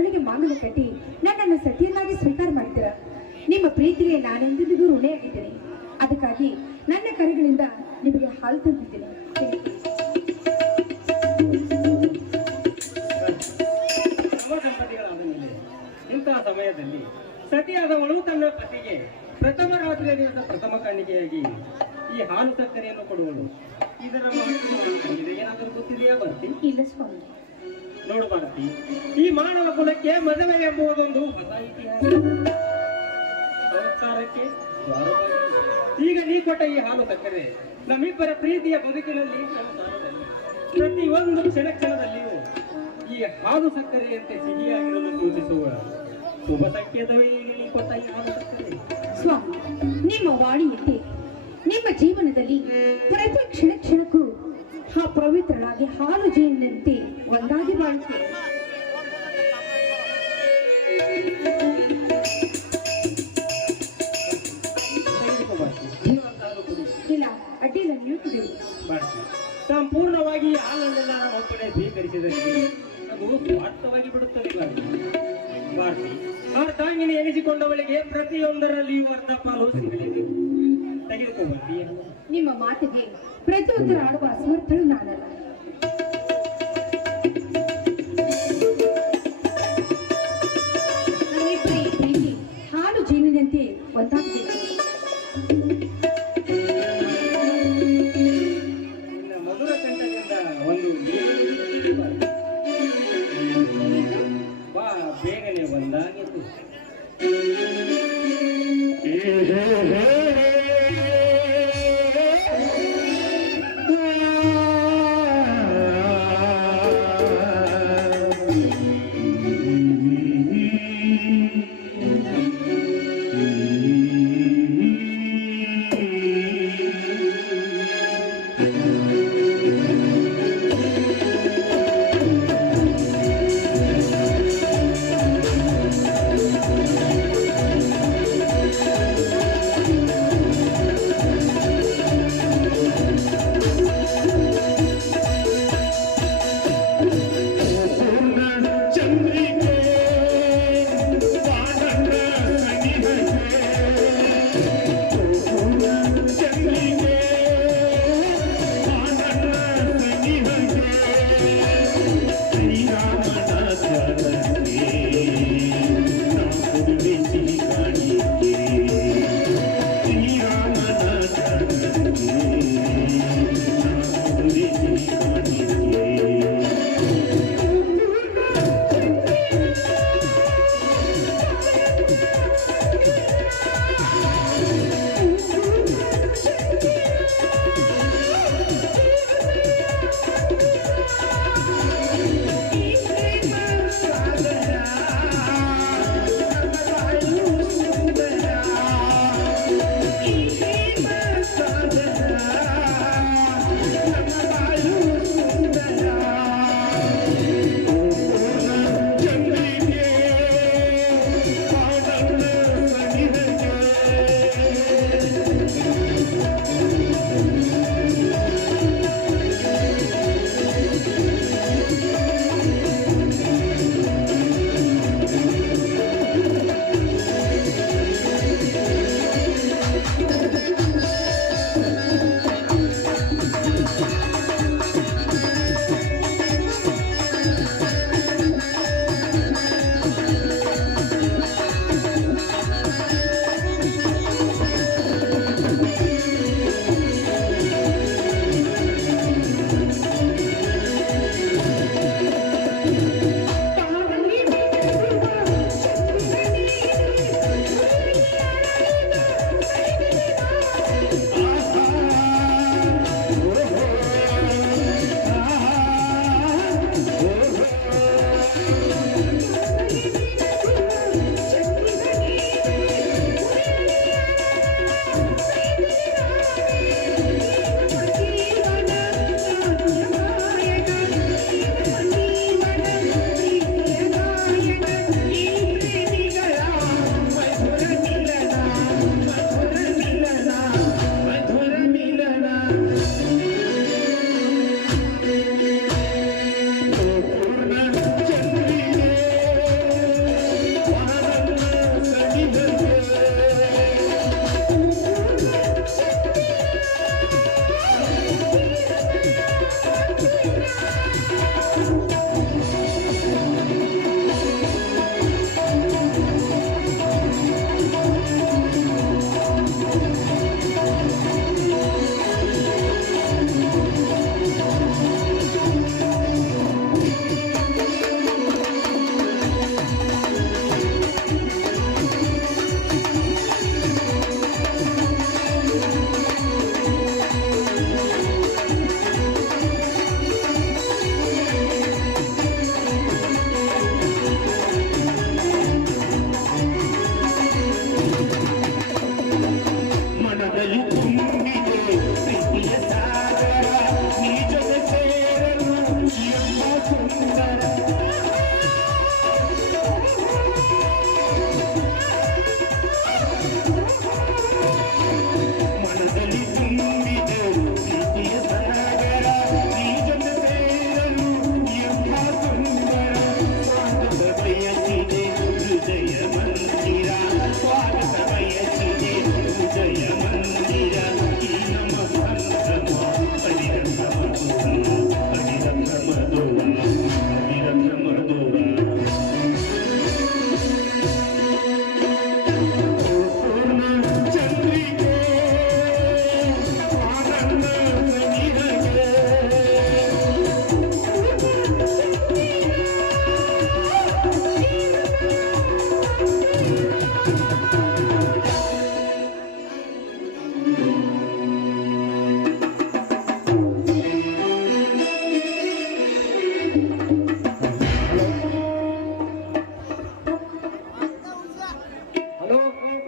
ಕೊರಳಿಗೆ ಮಾಂಗಲ್ಯ ಕಟ್ಟಿ ನನ್ನನ್ನು ಸತಿಯನ್ನಾಗಿ ಸ್ವೀಕಾರ ಮಾಡ್ತೀರಾ. ನಿಮ್ಮ ಪ್ರೀತಿಗೆ ನಾನೆಂದಿಗೂ ಋಣಿಯಾಗಿದ್ದೇನೆ. ಅದಕ್ಕಾಗಿ ನನ್ನ ಕರೆಗಳಿಂದ ನಿಮಗೆ ಹಾಲು ತಂದಿದ್ದೇನೆ. ದಂಪತಿಗಳಾದ ಮೇಲೆ ಇಂತಹ ಸಮಯದಲ್ಲಿ ಸತಿಯಾದವಳು ತನ್ನ ಪತಿಗೆ ಪ್ರಥಮ ರಾತ್ರಿಯ ದಿವಸ ಪ್ರಥಮ ಕಾಣಿಕೆಯಾಗಿ ಈ ಹಾಲು ಸಕ್ಕರೆಯನ್ನು ಕೊಡುವಳು. ಇದರ ಮಹತ್ವ ಏನಾದರೂ ಗೊತ್ತಿದೆಯಾ ಭರ್ತಿ? ಇಲ್ಲ ಸ್ವಾಮಿ. ನೋಡು ಭಾರತಿ, ಈ ಮಾನವ ಕುಲಕ್ಕೆ ಮದುವೆ ಎಂಬುದೊಂದು ಹೊಸ ಇತಿಹಾಸ, ಸಂಸ್ಕಾರಕ್ಕೆ ದ್ವಾರವಾಗಿದೆ. ಈಗ ನೀ ಕೊಟ್ಟ ಈ ಹಾಲು ಸಕ್ಕರೆ ನಮ್ಮಿಬ್ಬರ ಪ್ರೀತಿಯ ಬದುಕಿನಲ್ಲಿ ಪ್ರತಿಯೊಂದು ಕ್ಷಣದಲ್ಲಿಯೂ ಈ ಹಾಲು ಸಕ್ಕರೆಯಂತೆ ಸಿಹಿಯಾಗಿರಲು ಸೂಚಿಸುವ ಶುಭ ಸಂಕೇತವೇ ಈಗ ನೀ ಕೊಟ್ಟ ಈ ಹಾಲು ಸಕ್ಕರೆ. ಸ್ವಾಮಿ, ನಿಮ್ಮ ವಾಣಿಯಂತೆ ನಿಮ್ಮ ಜೀವನದಲ್ಲಿ ಪ್ರತಿ ಕ್ಷಣಕ್ಕೂ ಆ ಪವಿತ್ರರಾಗಿ ಹಾಲು ಜೇನಿನಂತೆ ಒಂದಾಗಿ ಬಾಳುತ್ತೇನೆ. ಇಲ್ಲ ಅಡ್ಡಿಲ್ಲ, ನೀವು ಕುಡಿಯುವುದು. ಸಂಪೂರ್ಣವಾಗಿ ಹಾಲನ್ನೆಲ್ಲ ಒಬ್ಬನೇ ಸ್ವೀಕರಿಸಿದರೆ ಅದು ಸ್ವಾರ್ಥವಾಗಿ ಬಿಡುತ್ತದೆ. ಭಾರತಿ ಅರ್ಧಾಂಗಿನಿ ಎನಿಸಿಕೊಂಡವಳಿಗೆ ಪ್ರತಿಯೊಂದರಲ್ಲಿಯೂ ಅರ್ಧ ಪಾಲು ಸಿಗಲಿದೆ. ತೆಗೆದುಕೊಂಡ್ಬರ್ತೀಯ? ನಿಮ್ಮ ಮಾತಿಗೆ ಪ್ರತಿಯೊಂದರ ಆಡುವ ಅಸಮರ್ಥಳು ನಾನಲ್ಲ. ನಮ್ಮಿಬ್ಬರ ಪ್ರೀತಿ ಹಾಲು ಜೇನಿನಂತೆ ಒಂದಾಗಿದೆ. ಮಧುರ ಕಂಠದಿಂದ ಒಂದು ಬಾ ಬೇಗನೆ ಒಂದಾಗಿತ್ತು.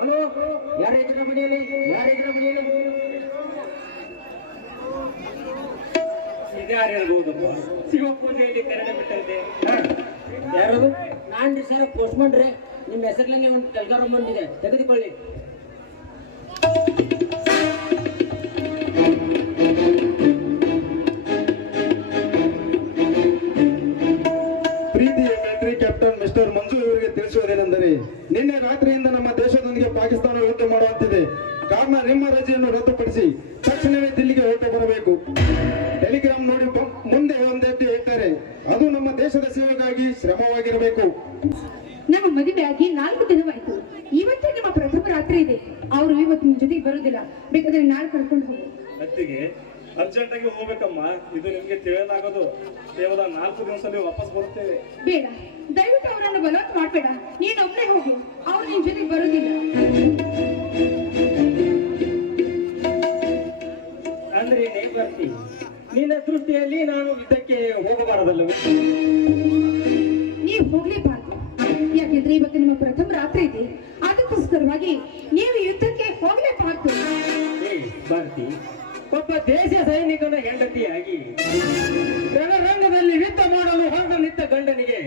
ಹಲೋ, ಯಾರಿದ್ರ ಮನೆಯಲ್ಲಿ? ಯಾರಿದ್ರ ಮನೆಯಲ್ಲಿ? ಇದ್ಯಾರಿರ್ಬೋದಪ್ಪ? ಶಿವಪೂಜೆಯಲ್ಲಿ ಕರೆದು ಬಿಟ್ಟಿದೆ. ಯಾರದು? ನಾನ್ರಿ ಸರ್ ಪೋಸ್ಟ್ಮನ್ ರೀ. ನಿಮ್ಮ ಹೆಸರಿನಲ್ಲಿ ಒಂದು ಟೆಲಿಗ್ರಾಮ್ ಬಂದಿದೆ, ತೆಗೆದುಕೊಳ್ಳಿ. ಪ್ರೀತಿಯ ಮಿಲಿಟರಿ ಕ್ಯಾಪ್ಟನ್ ಮಿಸ್ಟರ್ ಮಂಜು ಇವರಿಗೆ ತಿಳಿಸುವುದೇನೆಂದರೆ, ನಿನ್ನೆ ರಾತ್ರಿಯಿಂದ ನಮ್ಮ ದೇಶದೊಂದಿಗೆ ಪಾಕಿಸ್ತಾನ ಯುದ್ಧ ಮಾಡುವಂತಿದೆ. ಕಾರಣ ನಿಮ್ಮ ರಜೆಯನ್ನು ರದ್ದುಪಡಿಸಿ ತಕ್ಷಣವೇ ದಿಲ್ಲಿಗೆ ಹೊರಟು ಬರಬೇಕು. ಟೆಲಿಗ್ರಾಮ್ ನೋಡಿ ಮುಂದೆ ಒಂದು ಹೆಜ್ಜೆ ಇಟ್ಟರೆ ಅದು ನಮ್ಮ ದೇಶದ ಸೇವೆಗಾಗಿ ಶ್ರಮವಾಗಿರಬೇಕು. ನಮ್ಮ ಮದುವೆ ಆಗಿ 4 ದಿನವಾಯ್ತು. ಇವತ್ತೇ ನಿಮ್ಮ ಪ್ರಥಮ ರಾತ್ರಿ ಇದೆ. ಅವರು ಇವತ್ತು ನಿಮ್ ಜೊತೆಗೆ ಬರೋದಿಲ್ಲ. ಬೇಕಾದ್ರೆ ನಾಳೆ ಕರ್ಕೊಂಡು ಹೋಗು. ಅತ್ತಿಗೆ ಅರ್ಜೆಂಟ್ ಆಗಿ ಹೋಗ್ಬೇಕಮ್ಮ. ಇದು ನಿಮ್ಗೆ ತಿಳಿಯಲಾಗೋದು. ಕೇವಲ 4 ದಿವಸದಲ್ಲಿ ವಾಪಸ್ ಬರುತ್ತೇವೆ. ಬೇಡ, ದಯವಿಟ್ಟು ಅವರನ್ನು ಬಲವಂತ ಮಾಡ್ಬೇಡ. ನೀನು ಒಬ್ಬನೇ ಹೋಗು. ಅವ್ರು ನಿನ್ ಜೊತೆಗೆ ಬರೋದಿಲ್ಲ. ಅಂದ್ರೆ ನೀ ಬರ್ತಿ. ನಿನ್ನ ದೃಷ್ಟಿಯಲ್ಲಿ ನಾನು ಯುದ್ಧಕ್ಕೆ ಹೋಗಬಾರದಲ್ಲವೇ? ನೀವು ಹೋಗ್ಲೇಬಾರ್ದು. ಯಾಕೆಂದ್ರೆ ಇವತ್ತು ನಿಮ್ಮ ಪ್ರಥಮ ರಾತ್ರಿ ಇದೆ. ಅದಕ್ಕೋಸ್ಕರವಾಗಿ ನೀವು ಯುದ್ಧಕ್ಕೆ ಹೋಗ್ಲೇಬಾರ್ದು. ಭಾರತಿ, ಒಬ್ಬ ದೇಶ ಸೈನಿಕನ ಹೆಂಡತಿಯಾಗಿ ರಣರಂಗದಲ್ಲಿ ಯುದ್ಧ ಮಾಡಲು ಹೊರಡು ನಿಂತ ಗಂಡನಿಗೆ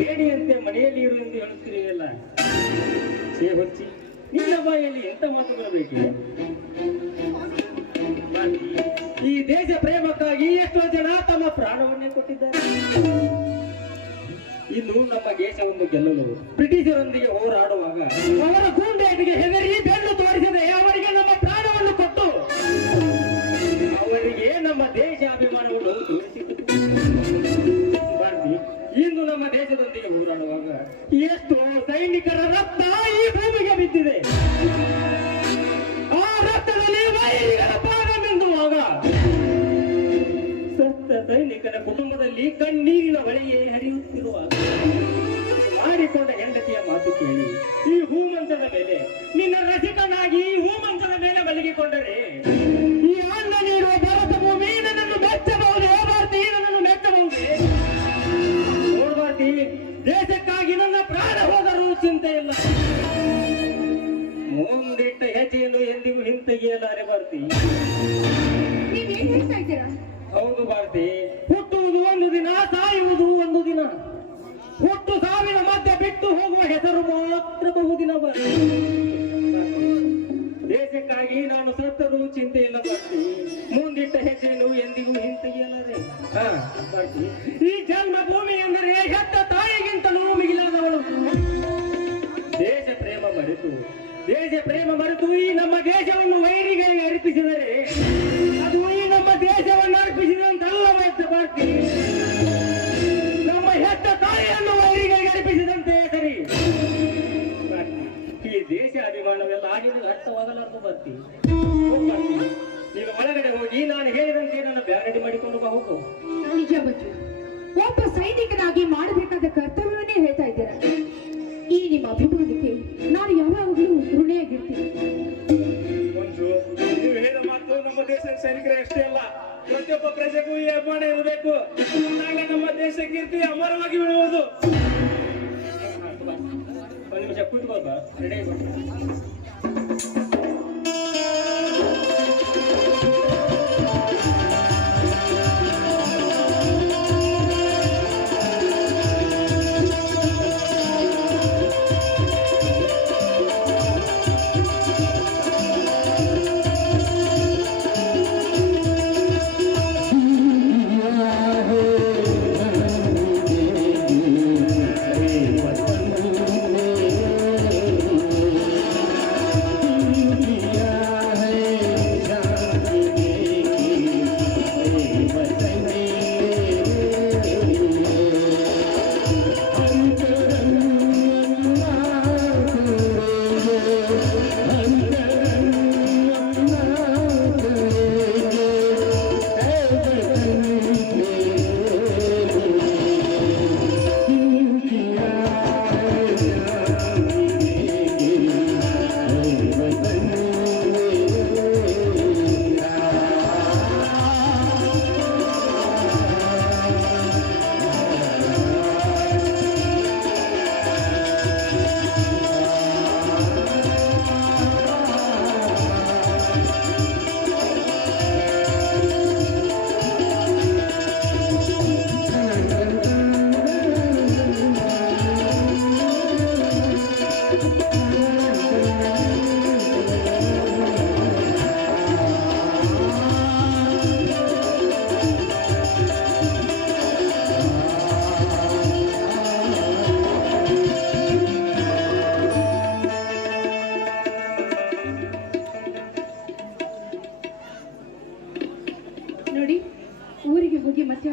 ಬೇಡಿಯಂತೆ ಮನೆಯಲ್ಲಿ ಇರು ಎಂದು ಹೇಳುತ್ತಿರುವಲ್ಲ. ಛೇ ಹೊಚ್ಚಿ, ನಿನ್ನ ಬಾಯಲ್ಲಿ ಎಂತ ಮಾತುಗಳು ಬೇಕಿದೆ? ಈ ದೇಶ ಪ್ರೇಮಕ್ಕಾಗಿ ಎಷ್ಟೋ ಜನ ತಮ್ಮ ಪ್ರಾಣವನ್ನೇ ಕೊಟ್ಟಿದ್ದಾರೆ. ಇನ್ನು ನಮ್ಮ ದೇಶವನ್ನು ಗೆಲ್ಲಲು ಬ್ರಿಟಿಷರೊಂದಿಗೆ ಹೋರಾಡುವಾಗ ಅವರ ಗೂಂಡಾಟಿಗೆ ಹೆದರಿ ಬೆನ್ನು ತೋರಿಸದೆ ಅವರಿಗೆ ನಮ್ಮ ಪ್ರಾಣವನ್ನು ಕೊಟ್ಟು ಅವರಿಗೆ ನಮ್ಮ ದೇಶ ಅಭಿಮಾನವನ್ನು ತೋರಿಸಿತು. ಇಂದು ನಮ್ಮ ದೇಶದೊಂದಿಗೆ ಹೋರಾಡುವಾಗ ಎಷ್ಟೋ ಸೈನಿಕರ ರಕ್ತ ಈ ಭೂಮಿಗೆ ಬಿದ್ದಿದೆ. ಆ ರಕ್ತದಲ್ಲಿ ವೈರಿಗಳ ಪಾದವೆಂದುವಾಗ ಸತ್ತ ಸೈನಿಕನ ಕುಟುಂಬದಲ್ಲಿ ಕಣ್ಣೀರಿನ ಹೊಳೆಯೇ ಹರಿಯುತ್ತಿರುವ ಮಾಡಿಕೊಂಡ ಹೆಂಡತಿಯ ಮಾತು ಕೇಳಿ ಈ ಹೂಮಂಚದ ಮೇಲೆ ನಿನ್ನ ರಸಿಕನಾಗಿ ಈ ಹೂಮಂಚದ ಮೇಲೆ ಮಲಗಿಕೊಂಡರೆ ಈ ಅನ್ನ ನೀಡುವ ಭಾರತ ಭೂಮಿ ನನ್ನನ್ನು ಮೆಚ್ಚಬಹುದೇ? ಭಾರತಿ, ನನ್ನನ್ನು ಮೆಚ್ಚಬಹುದೇ? ನೋಡ್ಬಾರ್ತಿ, ದೇಶಕ್ಕಾಗಿ ನನ್ನ ಪ್ರಾಣ ಹೋದರೂ ಚಿಂತೆ ಇಲ್ಲ. ಮುಂದಿಟ್ಟ ಹೆಜ್ಜೆಯನ್ನು ಎಂದಿಗೂ ಹಿಂತೆಗೆಯಲಾರೆ ಭಾರತಿ. ನೀವೇನ್ ಹೇಳ್ತಾ ಇದ್ದೀರಾ? ಹೌದು ಭಾರತಿ, ಹುಟ್ಟುವುದು ಒಂದು ದಿನ, ಸಾಯುವುದು ಒಂದು ದಿನ. ಹುಟ್ಟು ಸಾವಿನ ಮಧ್ಯೆ ಬಿಟ್ಟು ಹೋಗುವ ಹೆಸರು ಮಾತ್ರ ಬಹುದಿನ. ದೇಶಕ್ಕಾಗಿ ನಾನು ಸತ್ತರೂ ಚಿಂತೆ ಇಲ್ಲ ಭಾರತಿ. ಮುಂದಿಟ್ಟ ಹೆಜ್ಜೆಯನ್ನು ಎಂದಿಗೂ ಹಿಂತೆಗೆಯಲಾರೆ. ಭಾರತಿ, ಈ ಜನ್ಮ ಭೂಮಿ ಎಂದರೆ ಹೆತ್ತ ತಾಯಿಗಿಂತಲೂ ಮಿಗಿಲಾದವಳು. ದೇಶ ಪ್ರೇಮ ಮರೆತು ಈ ನಮ್ಮ ದೇಶವನ್ನು ವೈರಿಗಳಿಗೆ ಅರ್ಪಿಸಿದರೆ ಅದು ಈ ನಮ್ಮ ದೇಶವನ್ನು ಅರ್ಪಿಸಿದಂತಲ್ಲವಾಯ್ತು ಭಾರತಿ. ನಮ್ಮ ಹೆತ್ತ ತಾಯಿಯನ್ನು ವೈರಿಗಳಿಗೆ ಅರ್ಪಿಸಿದಂತೆ ಸರಿ. ಈ ದೇಶ ಅಭಿಮಾನವೆಲ್ಲ ಆಗಿನ ಅರ್ಥವಾಗಲಾರ್ದು ಭಾರತಿ. ನೀನು ಒಳಗಡೆ ಹೋಗಿ ನಾನು ಹೇಳಿದಂತೆ ನನ್ನ ಬ್ಯಾಗ್ ಮಾಡಿಕೊಂಡು ಬಾ, ಹೋಗು. ನಿಜ ಬಜ್ಜು, ಒಬ್ಬ ಸೈನಿಕನಾಗಿ ಮಾಡಬೇಕಾದ ಕರ್ತವ್ಯವನ್ನೇ ಹೇಳ್ತಾ ಇದ್ದೀರಾ. ಈ ನಿಮ್ಮ ಅಭಿಮಾನಕ್ಕೆ ನಾನು ಯಾವಾಗಲೂ ಋಣಿಯಾಗಿರ್ತೀನಿ. ಮಂಜು, ನೀವು ಹೇಳಿದ ಮಾತು ನಮ್ಮ ದೇಶದ ಸೈನಿಕರೇ ಅಷ್ಟೇ ಅಲ್ಲ, ಪ್ರತಿಯೊಬ್ಬ ಪ್ರಜೆಗೂ ಈ ಅಭಿಮಾನ ಇರಬೇಕು. ಆಗ ನಮ್ಮ ದೇಶ ಕೀರ್ತಿ ಅಮರವಾಗಿ ಉಳಿಯುವುದು. ಒಂದು ನಿಮಿಷ ಕೂತ್ಕೋಬ, ರೆಡಿ ಮಾಡಿ.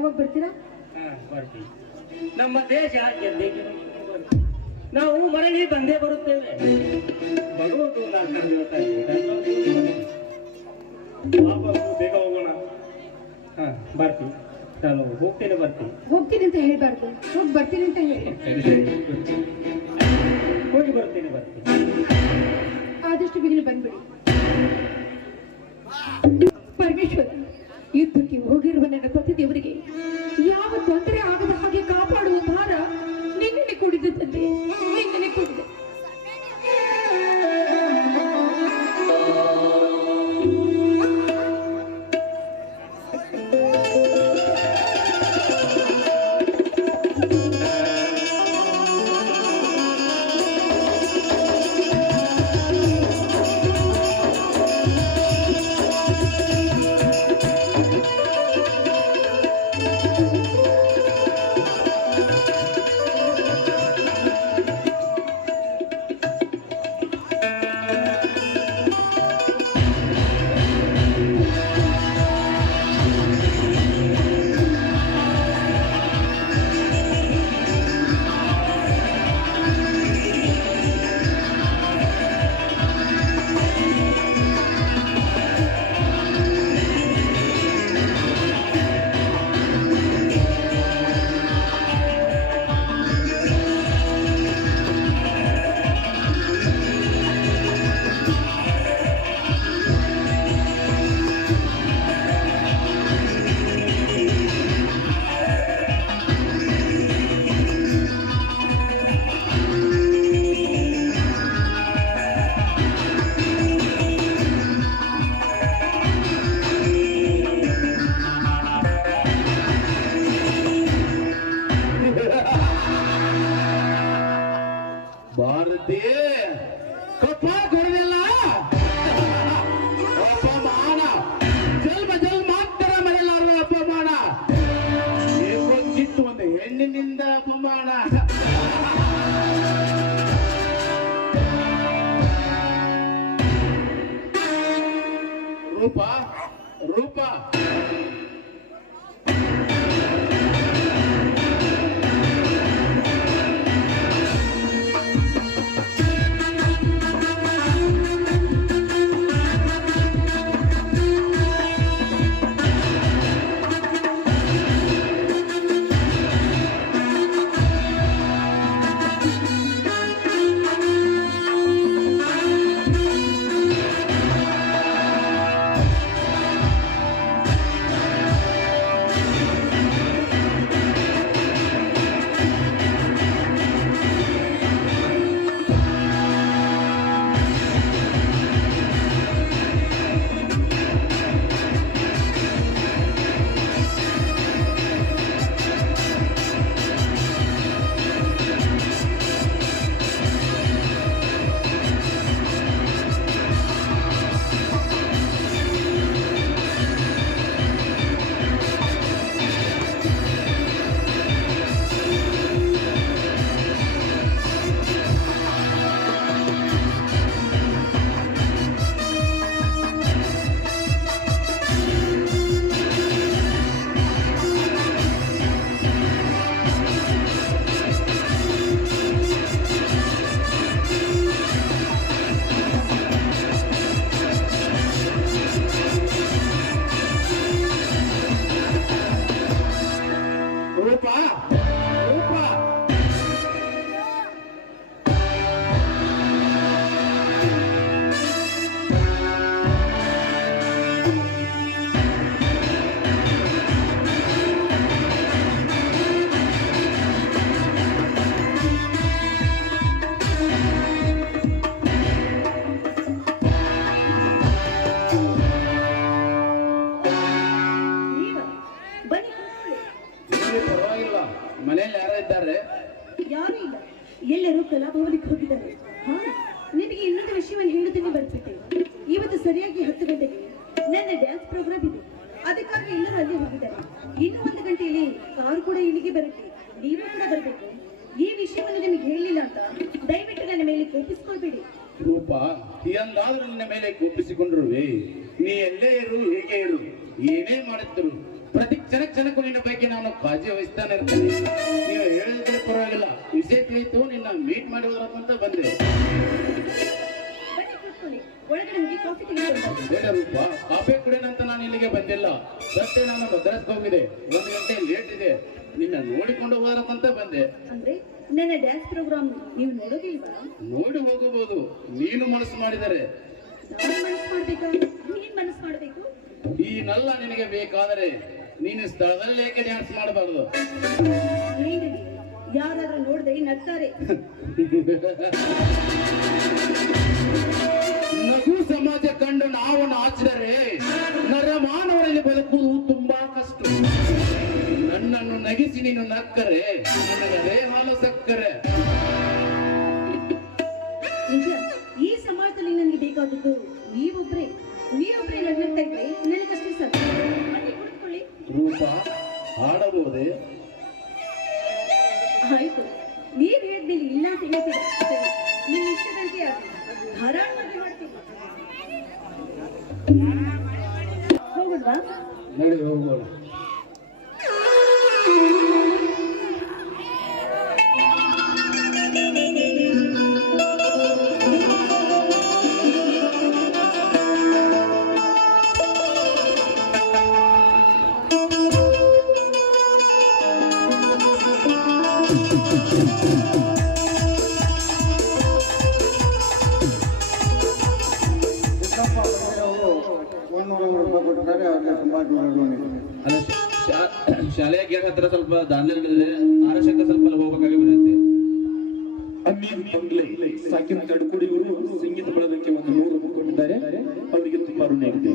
ಯಾವಾಗ ಬರ್ತೀರಾ? ಬರ್ತೀವಿ. ನಮ್ಮ ದೇಶ ಗೆದ್ದೇ ಗೆಲ್ಲುತ್ತೆ. ನಾವು ಮರಳಿ ಬಂದೇ ಬರುತ್ತೇವೆ. ಬರುವುದು 4 ದಿವಸ ವಾಪಸ್ ಬೇಗ ಹೋಗೋಣ. ಬರ್ತೀವಿ. ನಾನು ಹೋಗ್ತೇನೆ, ಬರ್ತೀನಿ. ಹೋಗ್ತೀನಿ ಅಂತ ಹೇಳ್ಬಾರ್ದು, ಹೋಗಿ ಬರ್ತೀನಿ ಅಂತ ಹೇಳಿ. ಹೋಗಿ ಬರ್ತೀನಿ. ಆದಷ್ಟು ಬೇಗನೆ ಬಂದ್ಬಿಡಿ. ಪರಮೇಶ್ವರ, ಯುದ್ಧಕ್ಕೆ ಹೋಗಿರುವ ನನ್ನ ಪತಿ ದೇವರಿಗೆ ಯಾವ ತೊಂದರೆ ಆಗದ ಹಾಗೆ ಕಾಪಾಡುವ ಭಾರ ನಿನ್ನೆ ಕೂಡಿದೆ ತಂದೆ, ನಿನ್ನೆ ಕೂಡಿದೆ. ಭಾರತಿ ಕಪ್ಪ ಕೊಡದಲ್ಲ ಅಪಮಾನ, ಜನ್ಮಾಂತರ ಮರೆಯಲಾರುವ ಅಪಮಾನ. ಕಿತ್ತು ಒಂದು ಹೆಣ್ಣಿನಿಂದ ಅಪಮಾನ. ರೂಪ ರೂಪ ರೂಪ ರೂಪ ಪರವಾಗಿಲ್ಲ, ಮನೆಯಲ್ಲಿ ಯಾರ ಇದ್ದಾರೆ? ಯಾರು ಇಲ್ಲ, ಎಲ್ಲರೂ ಕಲಾಭವನಕ್ಕೆ ಹೋಗಿದ್ದಾರೆ. ಹಾ, ನಿನಗೆ ಇನ್ನೊಂದು ವಿಷಯವನ್ನು ಹೇಳುತ್ತೇನೆ ಬರ್ತಿದ್ದೆ. ಇವತ್ತು ಸರಿಯಾಗಿ 10 ಗಂಟೆಗೆ ನನ್ನ ಡ್ಯಾನ್ಸ್ ಪ್ರೋಗ್ರಾಮ್ ಇದೆ, ಅದಕ್ಕಾಗಿ ಎಲ್ಲರೂ ಅಲ್ಲಿ ಹೋಗಿದ್ದಾರೆ. ಇನ್ನು 1 ಗಂಟೆಯಲ್ಲಿ ಕಾರು ಕೂಡ ಇಲ್ಲಿಗೆ ಬರುತ್ತೆ, ನೀವು ಕೂಡ ಬರಬೇಕು. ಈ ವಿಷಯವನ್ನು ನಿಮಗೆ ಹೇಳಲಿಲ್ಲ ಅಂತ ದಯವಿಟ್ಟು ನನ್ನ ಮೇಲೆ ಕೋಪಿಸ್ಕೊಳ್ಬೇಡಿ. ರೂಪ, ಎಂದಾದ್ರೂ ನಿನ್ನ ಮೇಲೆ ಕೋಪಿಸಿಕೊಂಡ್ರುವೆ. ನೀ ಎಲ್ಲೇ ಇರು, ಹೇಗೆ ಇರು, ಏನೇ ಮಾಡುತ್ತಿರು, ಪ್ರತಿ ಕ್ಷಣಕ್ಕೂ ನಿನ್ನ ಬಗ್ಗೆ ನಾನು ಕಾಳಜಿ ವಹಿಸ್ತಾನೆ ಇರ್ತೇನೆ. ನೀವು ಹೇಳಿದ್ರೆ ಪರವಾಗಿಲ್ಲ, ವಿಷಯ ತಿಳಿತು, ನಿನ್ನ ಮೀಟ್ ಮಾಡಿ ಅಂತ ಬಂದೆ. ಬನ್ನಿ ಕೂತ್ಕೊಳ್ಳಿ, ಒಳಗಡೆ ಹೋಗಿ ಕಾಫಿ ತೆಗೆದುಕೊಂಡು ಬೇಡ ರೂಪ, ಕಾಫಿ ಕುಡಿಯೋಣಂತ ನಾನು ಇಲ್ಲಿಗೆ ಬಂದಿಲ್ಲ. ಮತ್ತೆ ನಾನು ಮದ್ರಾಸ್ಗೆ ಹೋಗಿದೆ, 1 ಗಂಟೆ ಲೇಟ್ ಇದೆ. ನಿನ್ನ ನೋಡಿಕೊಂಡು ಹೋದ್ರಂತ ಬಂದೆ. ಅಂದ್ರೆ ನನ್ನ ಡ್ಯಾನ್ಸ್ ಪ್ರೋಗ್ರಾಮ್ ನೀವು ನೋಡೋದಿಲ್ವಾ? ನೋಡಿ ಹೋಗಬಹುದು, ನೀನು ಮನಸ್ಸು ಮಾಡಿದರೆ. ನಾನು ಮನಸ್ಸು ಮಾಡ್ಬೇಕಾ? ನೀನ್ ಮನಸ್ಸು ಮಾಡ್ಬೇಕು. ಈ ನಲ್ಲ ನಿನಗೆ ಬೇಕಾದರೆ ನೀನು ಸ್ಥಳದಲ್ಲೇ ಡ್ಯಾನ್ಸ್ ಮಾಡಬಾರದು. ಏನಿದೆ, ಯಾರಾದ್ರೂ ನೋಡಿದ್ರೆ ನಗ್ತಾರೆ. ನಗು ಸಮಾಜ ಕಂಡು ನಾವು ನಾಚಿದರೆ ನರಮಾನವರಲ್ಲಿ ಬದುಕುವುದು ತುಂಬಾ ಕಷ್ಟ. ನನ್ನನ್ನು ನಗಿಸಿ ನೀನು ನಕ್ಕರೆ ನನಗದೇ ಹಾಲು ಸಕ್ಕರೆ. ನಿಜ, ಈ ಸಮಾಜದಲ್ಲಿ ನನಗೆ ಬೇಕಾದದ್ದು ನೀವೊಬ್ರೇ ನಗ್ತಾ ಇದ್ರೆ ನನಗಷ್ಟೇ ಸಾಕು. ಬನ್ನಿ ಕುಳಿತುಕೊಳ್ಳಿ. ರೂಪ ಹಾಡಬಹುದೇ? ಆಯ್ತು, ನೀವ್ ಹೇಳಿದ್ಮೇಲೆ ಇಲ್ಲ ಅಂತ ಹೇಳ್ತೀರಾ. ಸರಿ, ನಿಮ್ ಇಷ್ಟದಂತೆ ಆಗಲಿ, ಧಾರಾಳವಾಗಿ ಮಾಡ್ತೀನಿ. ಹೋಗುದ್ವಾ? ನಡಿ ಹೋಗೋಣ. ಶಾಲೆಯ ಗೇಟ್ ಹತ್ರ ಸ್ವಲ್ಪ ದಾಂಧಲೆ ನಡೆದಿದೆ, ಆರಕ್ಷಕ ಸ್ವಲ್ಪ ಹೋಗಬೇಕಾಗಿ ವಿನಂತಿ. ಅಮೀರ್ ಬಂಗ್ಲೆ ಸಾಕಿನ ತಡುಕುಡಿಯವರು ಸಂಗೀತ ಬಳಗಕ್ಕೆ 100 ರೂಪಾಯಿ ಕೊಟ್ಟಿದ್ದಾರೆ, ಅವರಿಗೆ ತುಂಬಾ ಋಣ ಇದೆ.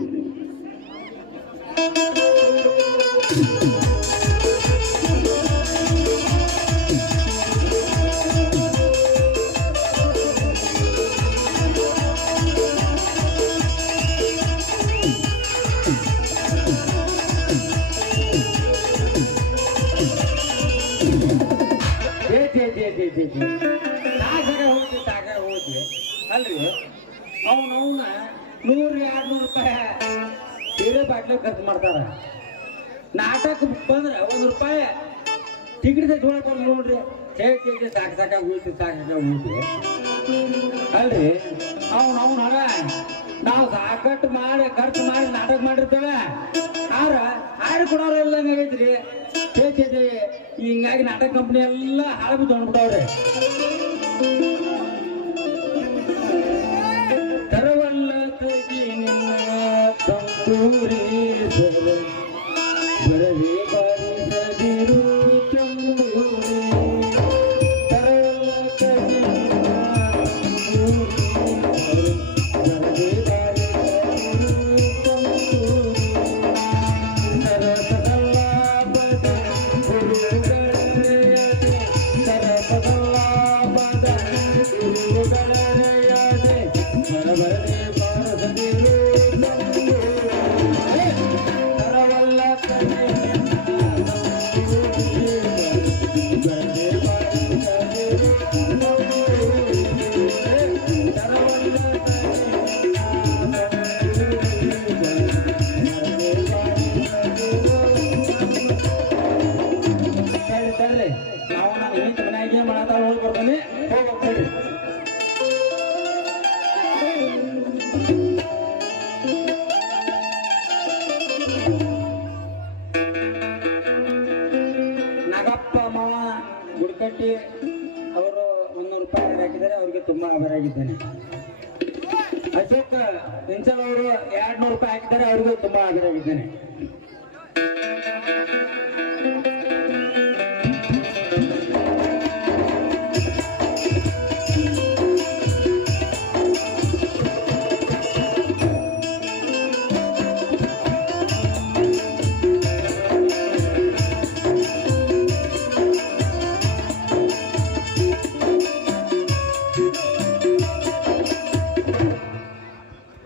ಹೋಗಿ ಅಲ್ರಿ, ಅವನವನ್ನ 100-200 ರೂಪಾಯಿ ಬೇರೆ ಬಾಟ್ಲಿ ಖರ್ಚು ಮಾಡ್ತಾರ. ನಾಟಕ ಬಂದ್ರೆ 1 ರೂಪಾಯಿ ಟಿಕೆಟ್ ತೊಗೊಳಕ್ ನೋಡ್ರಿ. ಸಾಕಾಗಿ ಹೋಯ್ತು ಅಲ್ರಿ. ಅವನ ಹಣ ನಾವು ಸಾಕಟ್ಟು ಮಾಡಿ ಖರ್ಚು ಮಾಡಿ ನಾಟಕ ಮಾಡಿರ್ತೇವೆ, ಆರು ಕೊಡೋರು ಇಲ್ಲಂಗೆ ಆಗೈತ್ರಿ. ಹಿಂಗಾಗಿ ನಾಟಕ ಕಂಪ್ನಿ ಎಲ್ಲ ಹಾಳು ತೊಗೊಂಡ್ಬಿಟ್ಟವ್ರೆ. ತರವಲ್ಲ ತೆಗಿ ನಿನ್ನ ತಂದೂರಿ ಬರವೇ ಬಾರಿಸದಿರು ತಂದೂರಿ. ತರವಲ್ಲ ತೆಗಿ ಬರವೇ ಬಾರಿಸದಿರು ತಂದೂರಿ. ಸರಸದಲ್ಲಾಪದ ಗುರುಗಳರೆಯದೆ, ಸರಸದಲ್ಲಾಪದ ಗುರುಗಳರೆಯದೆ ಬರಬರದೆ ಬಾರಸದಿರು ತಂದೂರಿ. ತರವಲ್ಲ ತೆಗಿ ನಾವು ನಾನು ಇಂತ ಮನೆಯಾಗೆ ಮಾಡತಾ ಹೋಗಿ ಬರ್ತಾನೆ. ಹೋಗ್ಬೇಡಿ. ನಾಗಪ್ಪ ಮಾವ ಗುಡ್ಕಟ್ಟಿ ಅವರು 100 ರೂಪಾಯಿ ಹಾಕಿದ್ದಾರೆ, ಅವ್ರಿಗೆ ತುಂಬಾ ಆಭಾರಿಯಾಗಿದ್ದೇನೆ. ಅಶೋಕ್ ಇನ್ಸಲ್ ಅವರು 200 ರೂಪಾಯಿ ಹಾಕಿದ್ದಾರೆ, ಅವ್ರಿಗೂ ತುಂಬಾ ಆಭಾರಿಯಾಗಿದ್ದೇನೆ.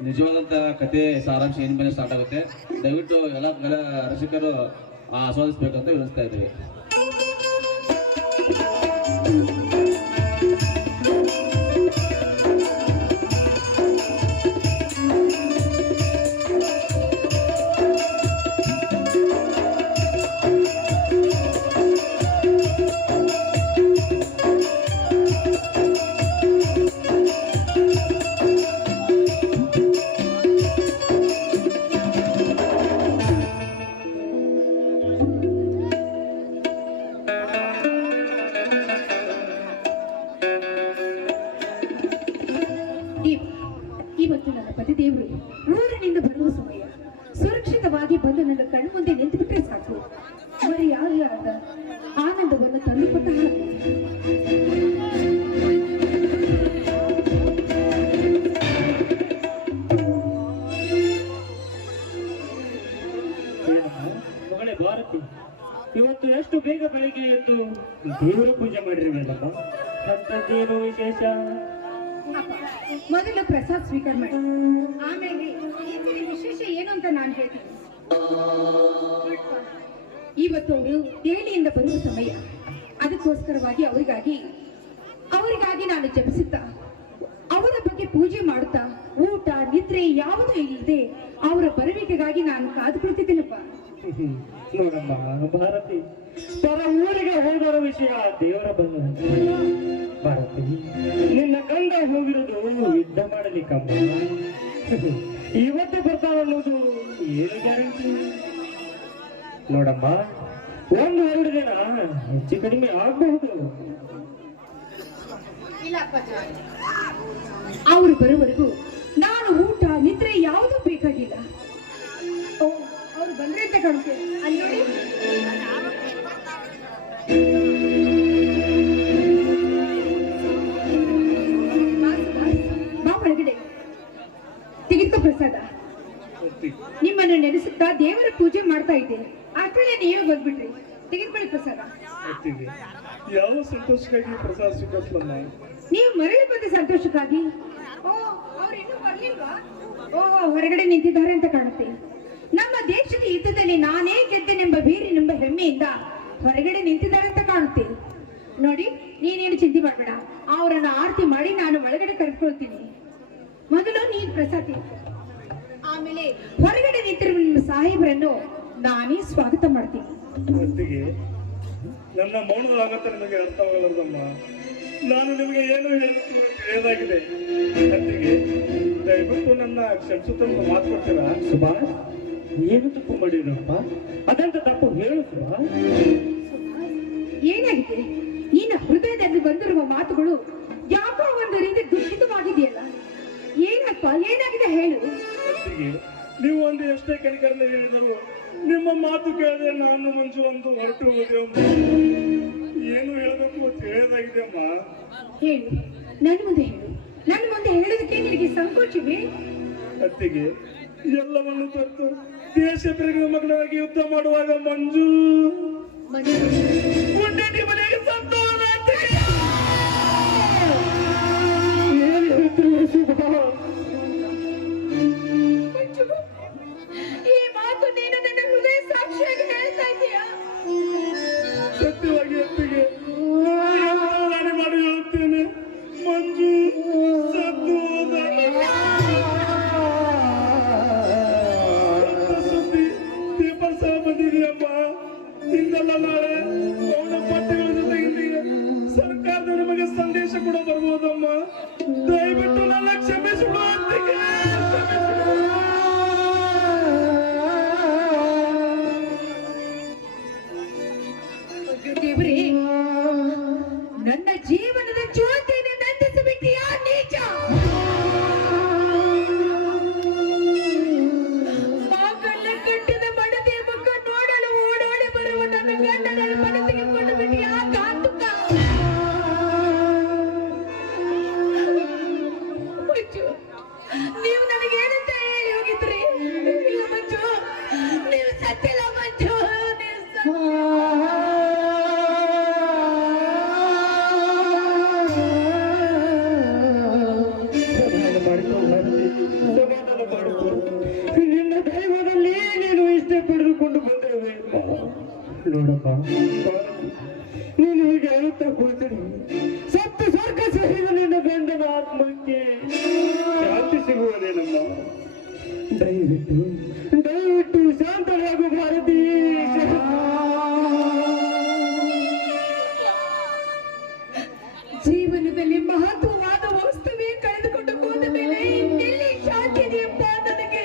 ನಿಜವಾದಂತ ಕತೆ ಸಾರಾಂಶ ಏನ್ ಮೇಲೆ ಸ್ಟಾರ್ಟ್ ಆಗುತ್ತೆ. ದಯವಿಟ್ಟು ಎಲ್ಲ ರಸಿಕರು ಆಸ್ವಾದಿಸ್ಬೇಕಂತ ವಿನಿಸ್ತಾ ಇದ್ದೀವಿ. ಇವತ್ತು ನನ್ನ ಪತಿ ದೇವರು ಊರಿನಿಂದ ಬರುವ ಸಮಯ ಸುರಕ್ಷಿತವಾಗಿ ಬಂದು ನನ್ನ ಕಣ್ಣು ಮುಂದೆ ನಿಂತು ಬಿಟ್ಟರೆ ಸಾಕು ಮರೆಯಾಗಲಾರದ ಆನಂದವನ್ನು ತಂದುಕೊಟ್ಟ ಮಗಳೇ ಭಾರತಿ, ಇವತ್ತು ಎಷ್ಟು ಬೇಗ ಬೆಳಿಗ್ಗೆ ಎದ್ದು ದೇವರ ಪೂಜೆ ಮಾಡಿರುವಲ್ಲಮ್ಮ, ಅಂಥದ್ದೇನು ವಿಶೇಷ? ಮೊದಲು ಪ್ರಸಾದ್ ಸ್ವೀಕಾರ ಮಾಡಿ, ಆಮೇಲೆ ಇಂದಿನ ವಿಶೇಷ ಏನು ಅಂತ ನಾನು ಹೇಳ್ತೀನಿ. ಇವತ್ತು ಅವರು ದೆಹಲಿಯಿಂದ ಬರುವ ಸಮಯ, ಅದಕ್ಕೋಸ್ಕರವಾಗಿ ಅವರಿಗಾಗಿ ನಾನು ಜಪಿಸುತ್ತಾ ಅವರ ಬಗ್ಗೆ ಪೂಜೆ ಮಾಡುತ್ತಾ ಊಟ ನಿದ್ರೆ ಯಾವುದೂ ಇಲ್ಲದೆ ಅವರ ಬರುವಿಕೆಗಾಗಿ ನಾನು ಕಾದು ಕುಳಿತಿದ್ದೇನಪ್ಪ. ನೋಡಮ್ಮ ಭಾರತಿ, ಪರ ಊರಿಗೆ ಹೋದರ ವಿಷಯ ದೇವರ ಬಂದ ಭಾರತಿ, ನಿನ್ನ ಗಂಡ ಹೋಗಿರೋದು ಯುದ್ಧ ಮಾಡಲಿಕ್ಕಮ್ಮ. ಇವತ್ತು ಬರ್ತಾವನ್ನೋದು ಏನು ಗ್ಯಾರಂಟಿ? ನೋಡಮ್ಮ, 1-2 ದಿನ ಹೆಚ್ಚು ಕಡಿಮೆ ಆಗಬಹುದು. ಅವರು ಬರುವವರೆಗೂ ನಾನು ಊಟ ನಿದ್ರೆ ಯಾವುದೂ ಬೇಕಾಗಿಲ್ಲ. ಅವ್ರು ಬಂದ್ರೆ ಅಂತ ಕಾಣುತ್ತೆ. ಅಲ್ಲಿ ನೋಡಿ, ಬಾ ಒಳಗಡೆ, ತೆಗೆದುಕೋ ಪ್ರಸಾದ. ನಿಮ್ಮನ್ನು ನೆನೆಸುತ್ತಾ ದೇವರ ಪೂಜೆ ಮಾಡ್ತಾ ಇದ್ದೆ, ಅಷ್ಟರಲ್ಲೇ ನೀವೇ ಬಂದ್ಬಿಟ್ರಿ. ತೆಗೆದುಕೊಳ್ಳಿ ಪ್ರಸಾದ. ಯಾವ ಸಂತೋಷಕ್ಕಾಗಿ ಪ್ರಸಾದ ಸ್ವೀಕರಿಸಲಮ್ಮ? ನೀವು ಮರಳಿ ಬಂದ ಸಂತೋಷಕ್ಕಾಗಿ. ಅವ್ರು ಇನ್ನೂ ಬರ್ಲಿಲ್ವಾ? ಹೊರಗಡೆ ನಿಂತಿದ್ದಾರೆ ಅಂತ ಕಾಣುತ್ತೆ. ನಮ್ಮ ದೇಶದ ಯುದ್ಧದಲ್ಲಿ ನಾನೇ ಗೆದ್ದೆನೆಂಬ ಬೀರಿನೆಂಬ ಹೆಮ್ಮೆಯಿಂದ ಹೊರಗಡೆ ನಿಂತಿದ್ದಾರೆ ಅಂತ ಕಾಣುತ್ತೆ. ನೋಡಿ, ನೀನೇನು ಚಿಂತೆ ಮಾಡಬೇಡ, ಅವರನ್ನು ಆರತಿ ಮಾಡಿ ನಾನು ಒಳಗಡೆ ಕರೆದುಕೊಳ್ತೀನಿ. ಮೊದಲು ನೀನು ಪ್ರಸಾದ ತಿನ್ನು. ಆಮೇಲೆ ಹೊರಗಡೆ ನಿಂತಿರುವ ನಿಮ್ಮ ಸಾಹೇಬರನ್ನು ನಾನೇ ಸ್ವಾಗತ ಮಾಡ್ತೀನಿ. ಹೊತ್ತಿಗೆ ನನ್ನ ಮೌನದ ಆಗತ್ತ ನಿಮಗೆ ಅರ್ಥವಾಗಲ್ಲದಮ್ಮ. ನಾನು ನಿಮಗೆ ಏನು ಹೇಳಲಾಗಿದೆ. ಹೊತ್ತಿಗೆ ದಯವಿಟ್ಟು ನನ್ನ ಕ್ಷಮಿಸುತ್ತ ಮಾತು ಕೊಡ್ತೀರಾ? ಸುಭಾಷ್, ಏನು ತಪ್ಪು ಮಾಡಿರಪ್ಪ? ಅದಂತ ತಪ್ಪು ಹೇಳು ಸುಭಾಷ್. ಏನಾಗಿದೆ? ನಿನ್ನ ಹೃದಯದಲ್ಲಿ ಬಂದಿರುವ ಮಾತುಗಳು ಯಾಕೋ ಒಂದು ರೀತಿ ದುಃಖಿತವಾಗಿದೆಯಲ್ಲ, ಏನಪ್ಪ ಏನಾಗಿದೆ ಹೇಳು. ಹೊತ್ತಿಗೆ ನೀವು ಒಂದು ಎಷ್ಟೇ ಕಣಿಕರನ್ನ ಹೇಳಿದರು, ನಿಮ್ಮ ಮಾತು ಕೇಳಿದ್ರೆ ನಾನು ಮಂಜು ಒಂದು ಹೊರಟು ಹೋದೆವಮ್ಮ. ಏನು ಹೇಳಬೇಕು ಅಂತ ಹೇಳೋದಾಗಿದೆ ಅಮ್ಮ. ಹೇಳು, ನನ್ನ ಮುಂದೆ ಹೇಳು. ನನ್ನ ಮುಂದೆ ಹೇಳೋದಕ್ಕೆ ನಿನಗೆ ಸಂಕೋಚವೇ? ಅತ್ತಿಗೆ, ಎಲ್ಲವನ್ನು ತೊರೆದು ದೇಶ ಪ್ರೇಮಿಗಳ ಮಗನಾಗಿ ಯುದ್ಧ ಮಾಡುವಾಗ ಮಂಜು ಉಂಡಟಿ ಮನೆಗೆ ಸಂತೋಷ. ಈ ಮಾತು ನೀನು ನನ್ನ ಹೃದಯ ಸಾಕ್ಷಿಯಾಗಿ ಹೇಳ್ತಾ ಇದೀಯಾ? ಸತ್ಯವಾಗಿ ಅತ್ತಿಗೆ ನಾನು ಮಾಡಿ ಹೇಳುತ್ತೇನೆ, ಮಂಜು ಸತ್ತು ಹೋದ. ಸುದ್ದಿ ಪೇಪರ್ ಸಹ ಬಂದಿದೆಯಮ್ಮ. ಇಂದಲ್ಲ ನಾಳೆ ಅವನ ಪಟ್ಟಗಳ ಜೊತೆಗೆ ಸರ್ಕಾರದ ನಿಮಗೆ ಸಂದೇಶ ಕೂಡ ಬರ್ಬೋದಮ್ಮ. ದಯವಿಟ್ಟು ನನ್ನ ಕ್ಷಮಿಸಿಬಿಡು ಅತ್ತಿಗೆ. ದೇವರೇ, ನನ್ನ ಜೀವನದ ಜ್ಯೋತಿಯನ್ನು ನಂದಿಸಿಬಿಟ್ಟಿಯಾ ನೀಚ? ಮಾಗಲ್ಲ ಕಟ್ಟಿದ ಮಡದಿಯ ಮುಖ ನೋಡಲು ಓಡೋಡಿ ಬರುವ ನನ್ನ ಗಂಡನ ಮನ ತೆಗೆದುಕೊಂಡು ಬಿಟ್ಟಿಯಾ ಕಾಂತುಕ? ಮಂಜು, ನೀವು ನನಗೇನಂತ ಹೇಳಿ ಹೋಗಿದ್ರಿ? ಇಲ್ಲ ಮಂಜು, ನೀವು ಸತ್ತಿಲ್ಲ ಮಂಜು, ಸಮಾಧಾನ ಮಾಡಿಕೊ. ನಿನ್ನ ದೈವದಲ್ಲಿ ನೀನು ಇಷ್ಟೇ ಪಡೆದುಕೊಂಡು ಬಂದಿರುವೆ. ನೋಡಪ್ಪ, ನೀನು ಹೀಗೆ ಅಳುತ್ತಾ ಕುಳಿತರೆ ಸತ್ತು ಸ್ವರ್ಗ ಸೇರಿದ ನಿನ್ನ ಗಂಡನ ಆತ್ಮಕ್ಕೆ ಶಾಂತಿ ಸಿಗುವುದೇನಮ್ಮ. ದಯವಿಟ್ಟು ಶಾಂತರಾಗು ಭಾರತಿ. ಜೀವನದಲ್ಲಿ ಮಹತ್ವವಾದ ವಸ್ತುವೇ ಕಳೆದುಕೊಂಡು ಹೋದ ಮೇಲೆ ಇನ್ನೆಲ್ಲಿ ಶಾಂತಿ ಇದೆಯಪ್ಪ ನನಗೆ?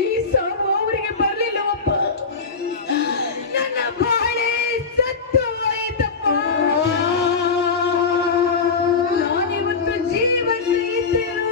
ಈ ಸಾವು ಅವರಿಗೆ ಬರಲಿಲ್ಲವಪ್ಪ. ನನ್ನ ಬಾಳೆ ಸತ್ತು ಹೋಯಿತಪ್ಪ. ನಾನಿವತ್ತು ಜೀವಂತ ಇದ್ದೇನೆ.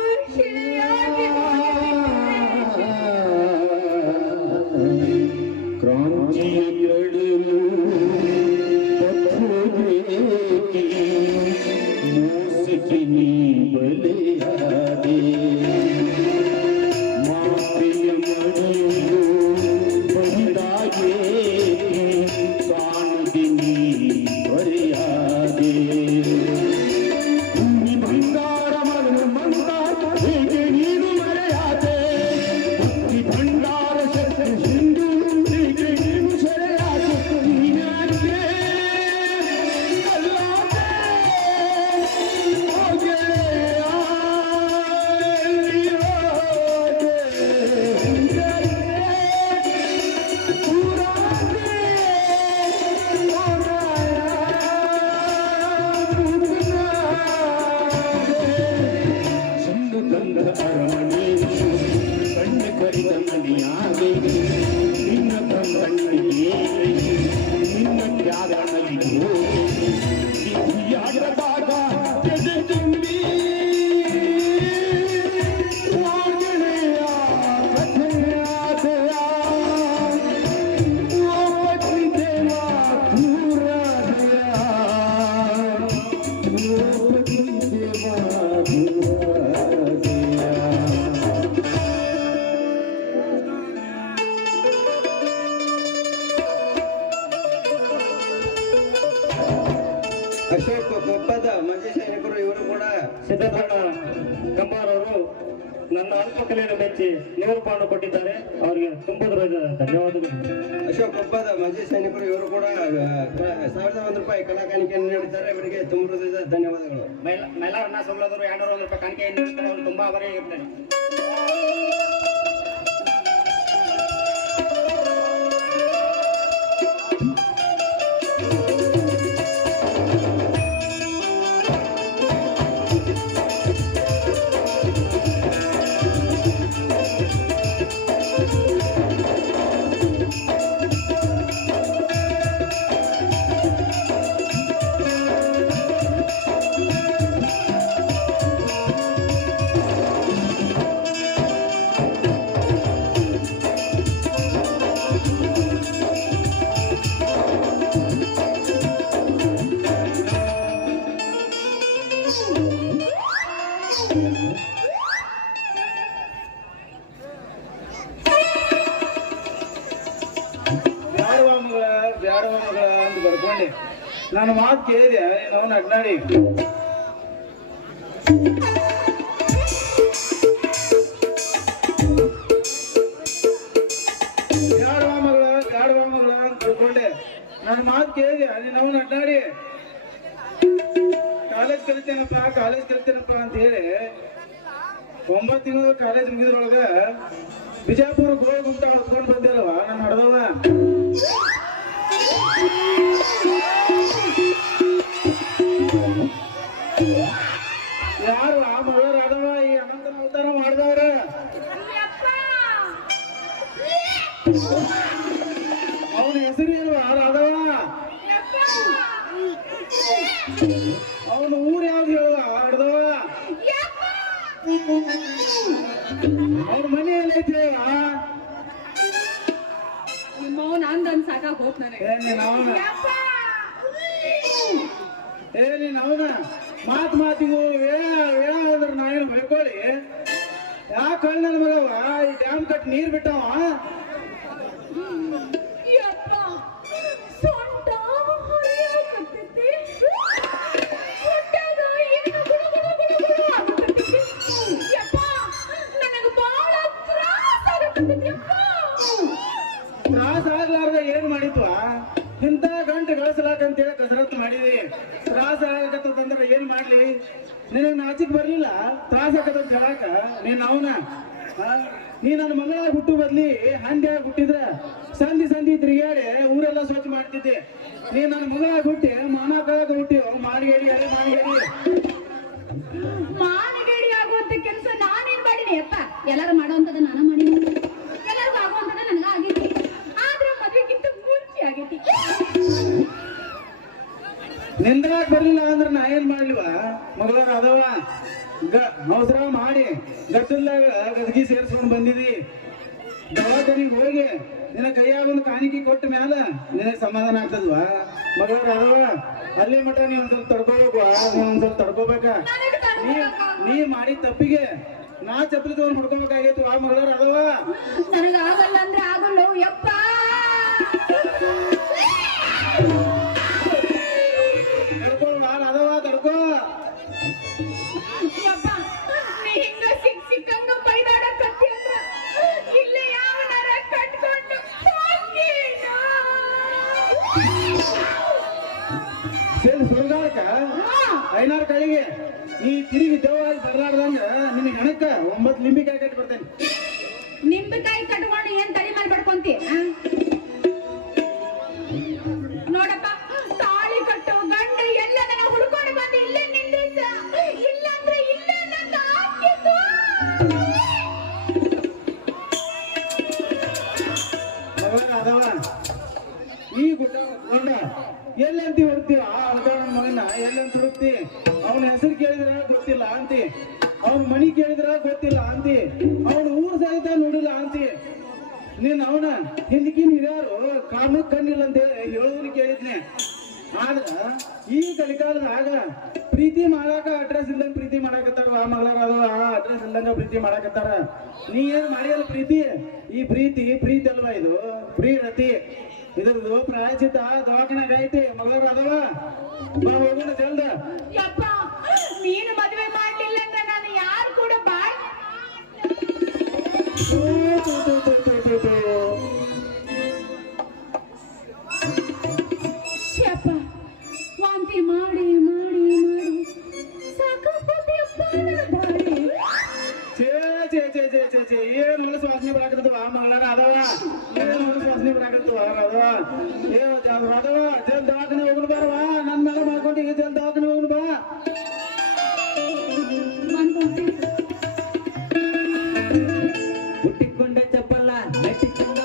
ಕುಂಬಾರವರು ನನ್ನ ಅಲ್ಪ ಕಲೆಯನ್ನು ಮೆಚ್ಚಿ 100 ರೂಪಾಯಿಯನ್ನು ಕೊಟ್ಟಿದ್ದಾರೆ. ಅವರಿಗೆ ತುಂಬ ಧನ್ಯವಾದಗಳು. ಅಶೋಕ್ ಒಬ್ಬದ ಮಾಜಿ ಸೈನಿಕರು ಇವರು ಕೂಡ 1,001 ರೂಪಾಯಿ ಕಲಾ ಕಾಣಿಕೆಯನ್ನು ನೀಡಿದ್ದಾರೆ. ಅವರಿಗೆ ತುಂಬ ಹೃದಯದ ಧನ್ಯವಾದಗಳು. ಮೈಲಾರಣ್ಣ ಸೊಲ್ಲದವರು 201 ರೂಪಾಯಿ ಕಾಣಿಕೆಯನ್ನು ನೀಡುತ್ತಾರೆ. ಅವರು ತುಂಬಾ ಅವರೇ ಬ್ಯಾಡವ ಮಗಳ ಅಂತ ಬರ್ಕೊಂಡೆ. ನಾನು ಮಾತು ಕೇಳಿದೆ ಅವನು ಅಡ್ನಾಡಿ. ಬ್ಯಾಡವ ಮಗಳ ಅಂತ ಬರ್ಕೊಂಡೆ. ನನ್ನ ಮಾತು ಕೇಳಿದೆ ನೀನು ಅವನು ಅಡ್ನಾಡಿ ಕಾಲೇಜ್ ಕಲಿತೇನಪ್ಪ ಅಂತ ಹೇಳಿ 9 ತಿಂಗಳು ಕಾಲೇಜ್ ಮುಗಿದ್ರೊಳಗ ಬಿಜಾಪುರ ಗೋಳ ಗುಂಟ ಹೊತ್ಕೊಂಡು ಬಂದಿಲ್ಲವ ನನ್ನ ಹಡ್ದವ. ಯಾರು ಆ ಮಗಳ ಆದವ ಈ ಅನಂತನ ಅವತಾರ ಮಾಡಿದವ್ರ ಅವನ ಹೆಸರು ಇಲ್ವಾ ರಾಧವ? ಅವನ ಊರು ಯಾವ್ದು ಹೇಳುವ ಹಿಡ್ದವ? ಅವ್ರ ಮನೆ ಎಲ್ಲೈತಿ ನಿಮ್ಮವನ್ ಅಂದ್ ಸಾಕಾಗ ಹೋಗ್ ನನಗೆ. ನೀನ್ ಅವನ ಮಾತಿಗೂ ಹೋದ್ರ ನಾವೇನು ಹೊಯ್ಕೊಳ್ಳಿ. ಯಾಕೆ ಹೇಳಿ ನನ್ನ ಮಗವ ಈ ಡ್ಯಾಮ್ ಕಟ್ ನೀರ್ ಬಿಟ್ಟವ? ತ್ರಾಸ ಆಗ್ಲಾರ್ದ ಏನ್ ಮಾಡಿದ್ವ? ಇಂಥ ಗಂಟೆ ಗಳಿಸಲಾಕಂತೇಳಿ ಕಸರತ್ತು ಮಾಡಿದ್ವಿ. ತ್ರಾಸ ಆಗತ್ತಂದ್ರೆ ಏನ್ ಮಾಡ್ಲಿ? ನಿನಗೆ ನಾಚಿಕ್ ಬರ್ಲಿಲ್ಲ ತ್ರಾಸ ಆಗತ್ತಂತ ಹೇಳಾಕ? ನೀನ್ ಅವನ ನೀ ನನ್ನ ಮಗಳಾಗಿ ಹುಟ್ಟು ಬದ್ಲಿ ಹಂದಿಯಾಗಿ ಹುಟ್ಟಿದ್ರ ಸಂಧಿ ತಿರುಗಾಡಿ ಊರೆಲ್ಲ ಸ್ವಚ್ಛ ಮಾಡ್ತಿದ್ದೆ. ನೀ ನನ್ನ ಮಗಳಾಗಿ ಹುಟ್ಟಿ ಮಾನ ಕಳಕ ಹುಟ್ಟಿ ಮಾನಗೇಡಿ ಆಗುವಂತ ಕೆಲಸ ನಾನೇನ್ ಮಾಡೀನಿ ಅಪ್ಪ? ಎಲ್ಲಾರು ಮಾಡುವಂತದ ನಾನ ಮಾಡೀನಿ, ಎಲ್ಲರಿಗೂ ಆಗುವಂತದ ನನಗ ಆಗೈತಿ. ಆದ್ರೆ ಮದ್ವೆಗಿಂತ ಮುಂಚೆ ಆಗೈತಿ. ನಿಂದ್ರಾಕ್ ಬರ್ಲಿಲ್ಲ ಅಂದ್ರೆ ನಾ ಏನ್ ಮಾಡ್ಲಿವ? ಮಗಳಾರ ಅದವ ಅವಸರ ಮಾಡಿ ಗಟ್ಟಲ್ದಾಗ ಗದಗಿ ಸೇರ್ಸ್ಕೊಂಡ್ ಬಂದಿದಿ. ದವಾಖಾನಿಗೆ ಹೋಗಿ ನಿನ್ನ ಕೈಯಾಗ ಒಂದು ಕಾಣಿಕೆ ಕೊಟ್ಟ ಮ್ಯಾಲ ನಿನಗೆ ಸಮಾಧಾನ ಆಗ್ತದ್ವಾ? ಮಗಳಾರ ಅದವ ಅಲ್ಲಿ ಮಠ ನೀ ಒಂದ್ಸಲ ತಡ್ಕೋಬೇಕು. ನೀ ಒಂದ್ಸಲ ತಡ್ಕೋಬೇಕ. ನೀ ಮಾಡಿ ತಪ್ಪಿಗೆ ನಾ ಚಪ್ಪಲಿ ತಗೊಂಡ್ ಹುಡ್ಕೋಬೇಕಾಗೈತಿ. ಆ ಮಗಳಾರ ಅದವ ನನಗ ಆಗಲ್ಲ ಅಂದ್ರೆ ಆಗಲ್ಲ ಯಪ್ಪ. ತಡ್ಕೋ ಅದವ ತಡ್ಕೋ. ಯಪ್ಪ ನೀ ಹಿಂಗ ಸಿಕ್ಕಂಗ ಬೈದಾಡಕತ್ತಿ ಅಂದ್ರ ಇಲ್ಲೇ ಯಾವನಾರ ಕಟ್ಕೊಂಡು ಸುಳ್ಗಾಳಕ ಐನಾರು ಕಳಿಗೆ ನೀ ತಿರುಗಿ ದೇವಾಗಿ ಬರ್ಲಾರ್ದಂಗ ನಿನ್ ಹೆಣಕ್ಕ 9 ಲಿಂಬಿಕಾಯಿ ಕಟ್ಟಿ ಬರ್ತೇನೆ. ನಿಂಬೆಕಾಯಿ ಕಟ್ಕೊಂಡು ಏನ್ ತಲೆ ಮೇಲೆ ಬಡ್ಕೊಂತಿ? ನೋಡಪ್ಪ, ತಾಳಿ ಕಟ್ಟು ಗಂಡ ಎಲ್ಲ ನನ್ನ ಹುಡ್ಕೊಂಡು ಬಂದು ಇಲ್ಲೇ ನಿಂದ್ರಿಸ, ಇಲ್ಲಾಂದ್ರೆ ಇಲ್ಲೇ ನನ್ನ ಹಾಕಿದ್ದು. ಅದವ ಈ ಗುಡ್ಡ ಗಂಡ ಎಲ್ಲಂತಿ ಹುಡುಕ್ತೀವ? ಆ ಅಳ್ಗಾಡ ಮಗನ ಎಲ್ಲಂತ ಹುಡುಕ್ತಿ? ಅವನ ಹೆಸರು ಕೇಳಿದ್ರ ಗೊತ್ತಿಲ್ಲ ಅಂತಿ, ಅವನ ಮನಿ ಕೇಳಿದ್ರ ಗೊತ್ತಿಲ್ಲ ಅಂತಿ, ಅವನ ಊರ್ ಸಹಿತ ನೋಡಿಲ್ಲ ಅಂತಿ. ನೀನ್ ಅವನ ಹಿಂದಕಿನ ಹಿರಿಯರು ಕಾರಣಕ್ಕೆ ಕಣ್ಣಿಲ್ಲ ಅಂತ ಹೇಳೋದನ್ನ ಕೇಳಿದ್ನೆ. ಆದ್ರ ಈ ಕಲಿಕಾಲದಾಗ ಪ್ರೀತಿ ಮಾಡಾಕ ಅಡ್ರೆಸ್ ಇಲ್ದಂಗ ಪ್ರೀತಿ ಮಾಡಾಕತ್ತಾರ. ಆ ಮಗಳಾರ ಅದವ ಅಡ್ರೆಸ್ ಇಲ್ದಂಗ ಪ್ರೀತಿ ಮಾಡಾಕತ್ತಾರ. ನೀ ಏನ್ ಮಾಡಿಯಲ್ಲ ಪ್ರೀತಿ? ಈ ಪ್ರೀತಿ ಅಲ್ವಾ ಇದು? ಪ್ರೀರತಿ ಇದ್ರದ್ದು ಪ್ರಾಯಚಿತ ದವಾಖಾನಾಗ ಐತಿ. ಮಗಳಾರ ಅದವ ಬಾ ಹೋಗೋಣ ಜಲ್ದ. ಯಪ್ಪ ನೀನು ಮದುವೆ ಮಾಡ್ಲಿಲ್ಲ ಅಂದ್ರೆ ನಾನು ಯಾರು ಕೂಡ ಶಪ ವಾಂತಿ ಮಾಡಿ ಮಾಡಿ ಮಾಡಿ ಸಾಕಾಗ್ಬಿಟ್ಟೆಯಪ್ಪ ನನ್ನ ಬಾಳಿ. ಛೇ ಛೇ ಛೇ ಛೇ ಛೇ ಛೇ ಏನ್ ಹೊಲಸು ವಾಸನೆ ಬರಾಕತ್ತವ ಮಂಗಳಾರ ಅದವ ಏನ್ ಹೊಲಸು ವಾಸನೆ ಬರಾಕತ್ತವ ಅದವ ಏ ಅದವ ಜಲ್ ದವಾಖಾನೆ ಹೋಗ್ನು ಬಾರವಾ ನನ್ನ ಮೇಲೆ ಮಾಡ್ಕೊಂಡು ಈಗ ಜಲ್ ದವಾಖಾನೆ ಹೋಗ್ನು ಬಾ ಹುಟ್ಟಿಕೊಂಡ ಚಪ್ಪಲ್ಲ ನೆಟ್ಟಿಕೊಂಡ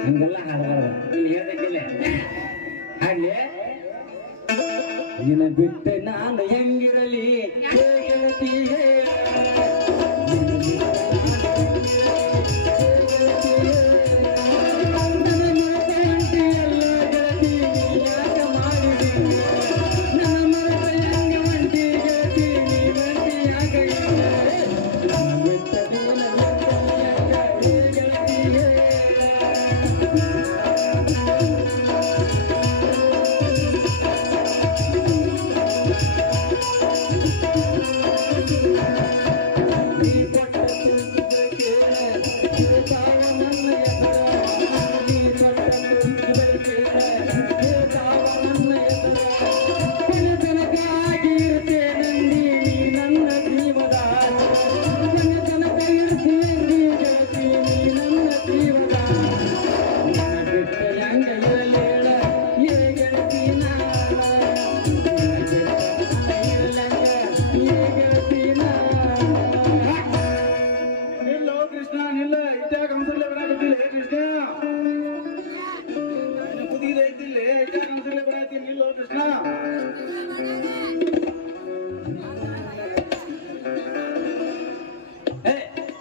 ಹಂಗೆಲ್ಲ ಹಾಡಬಾರ್ದು ಇಲ್ಲಿ ಹೇಳ್ಬೇಕಿಲ್ಲ ಹಾಡ್ಲಿ ನಿನ್ನ ಬಿಟ್ಟು ನಾನು ಹೆಂಗಿರಲಿ ಗೆಳತಿಯೇ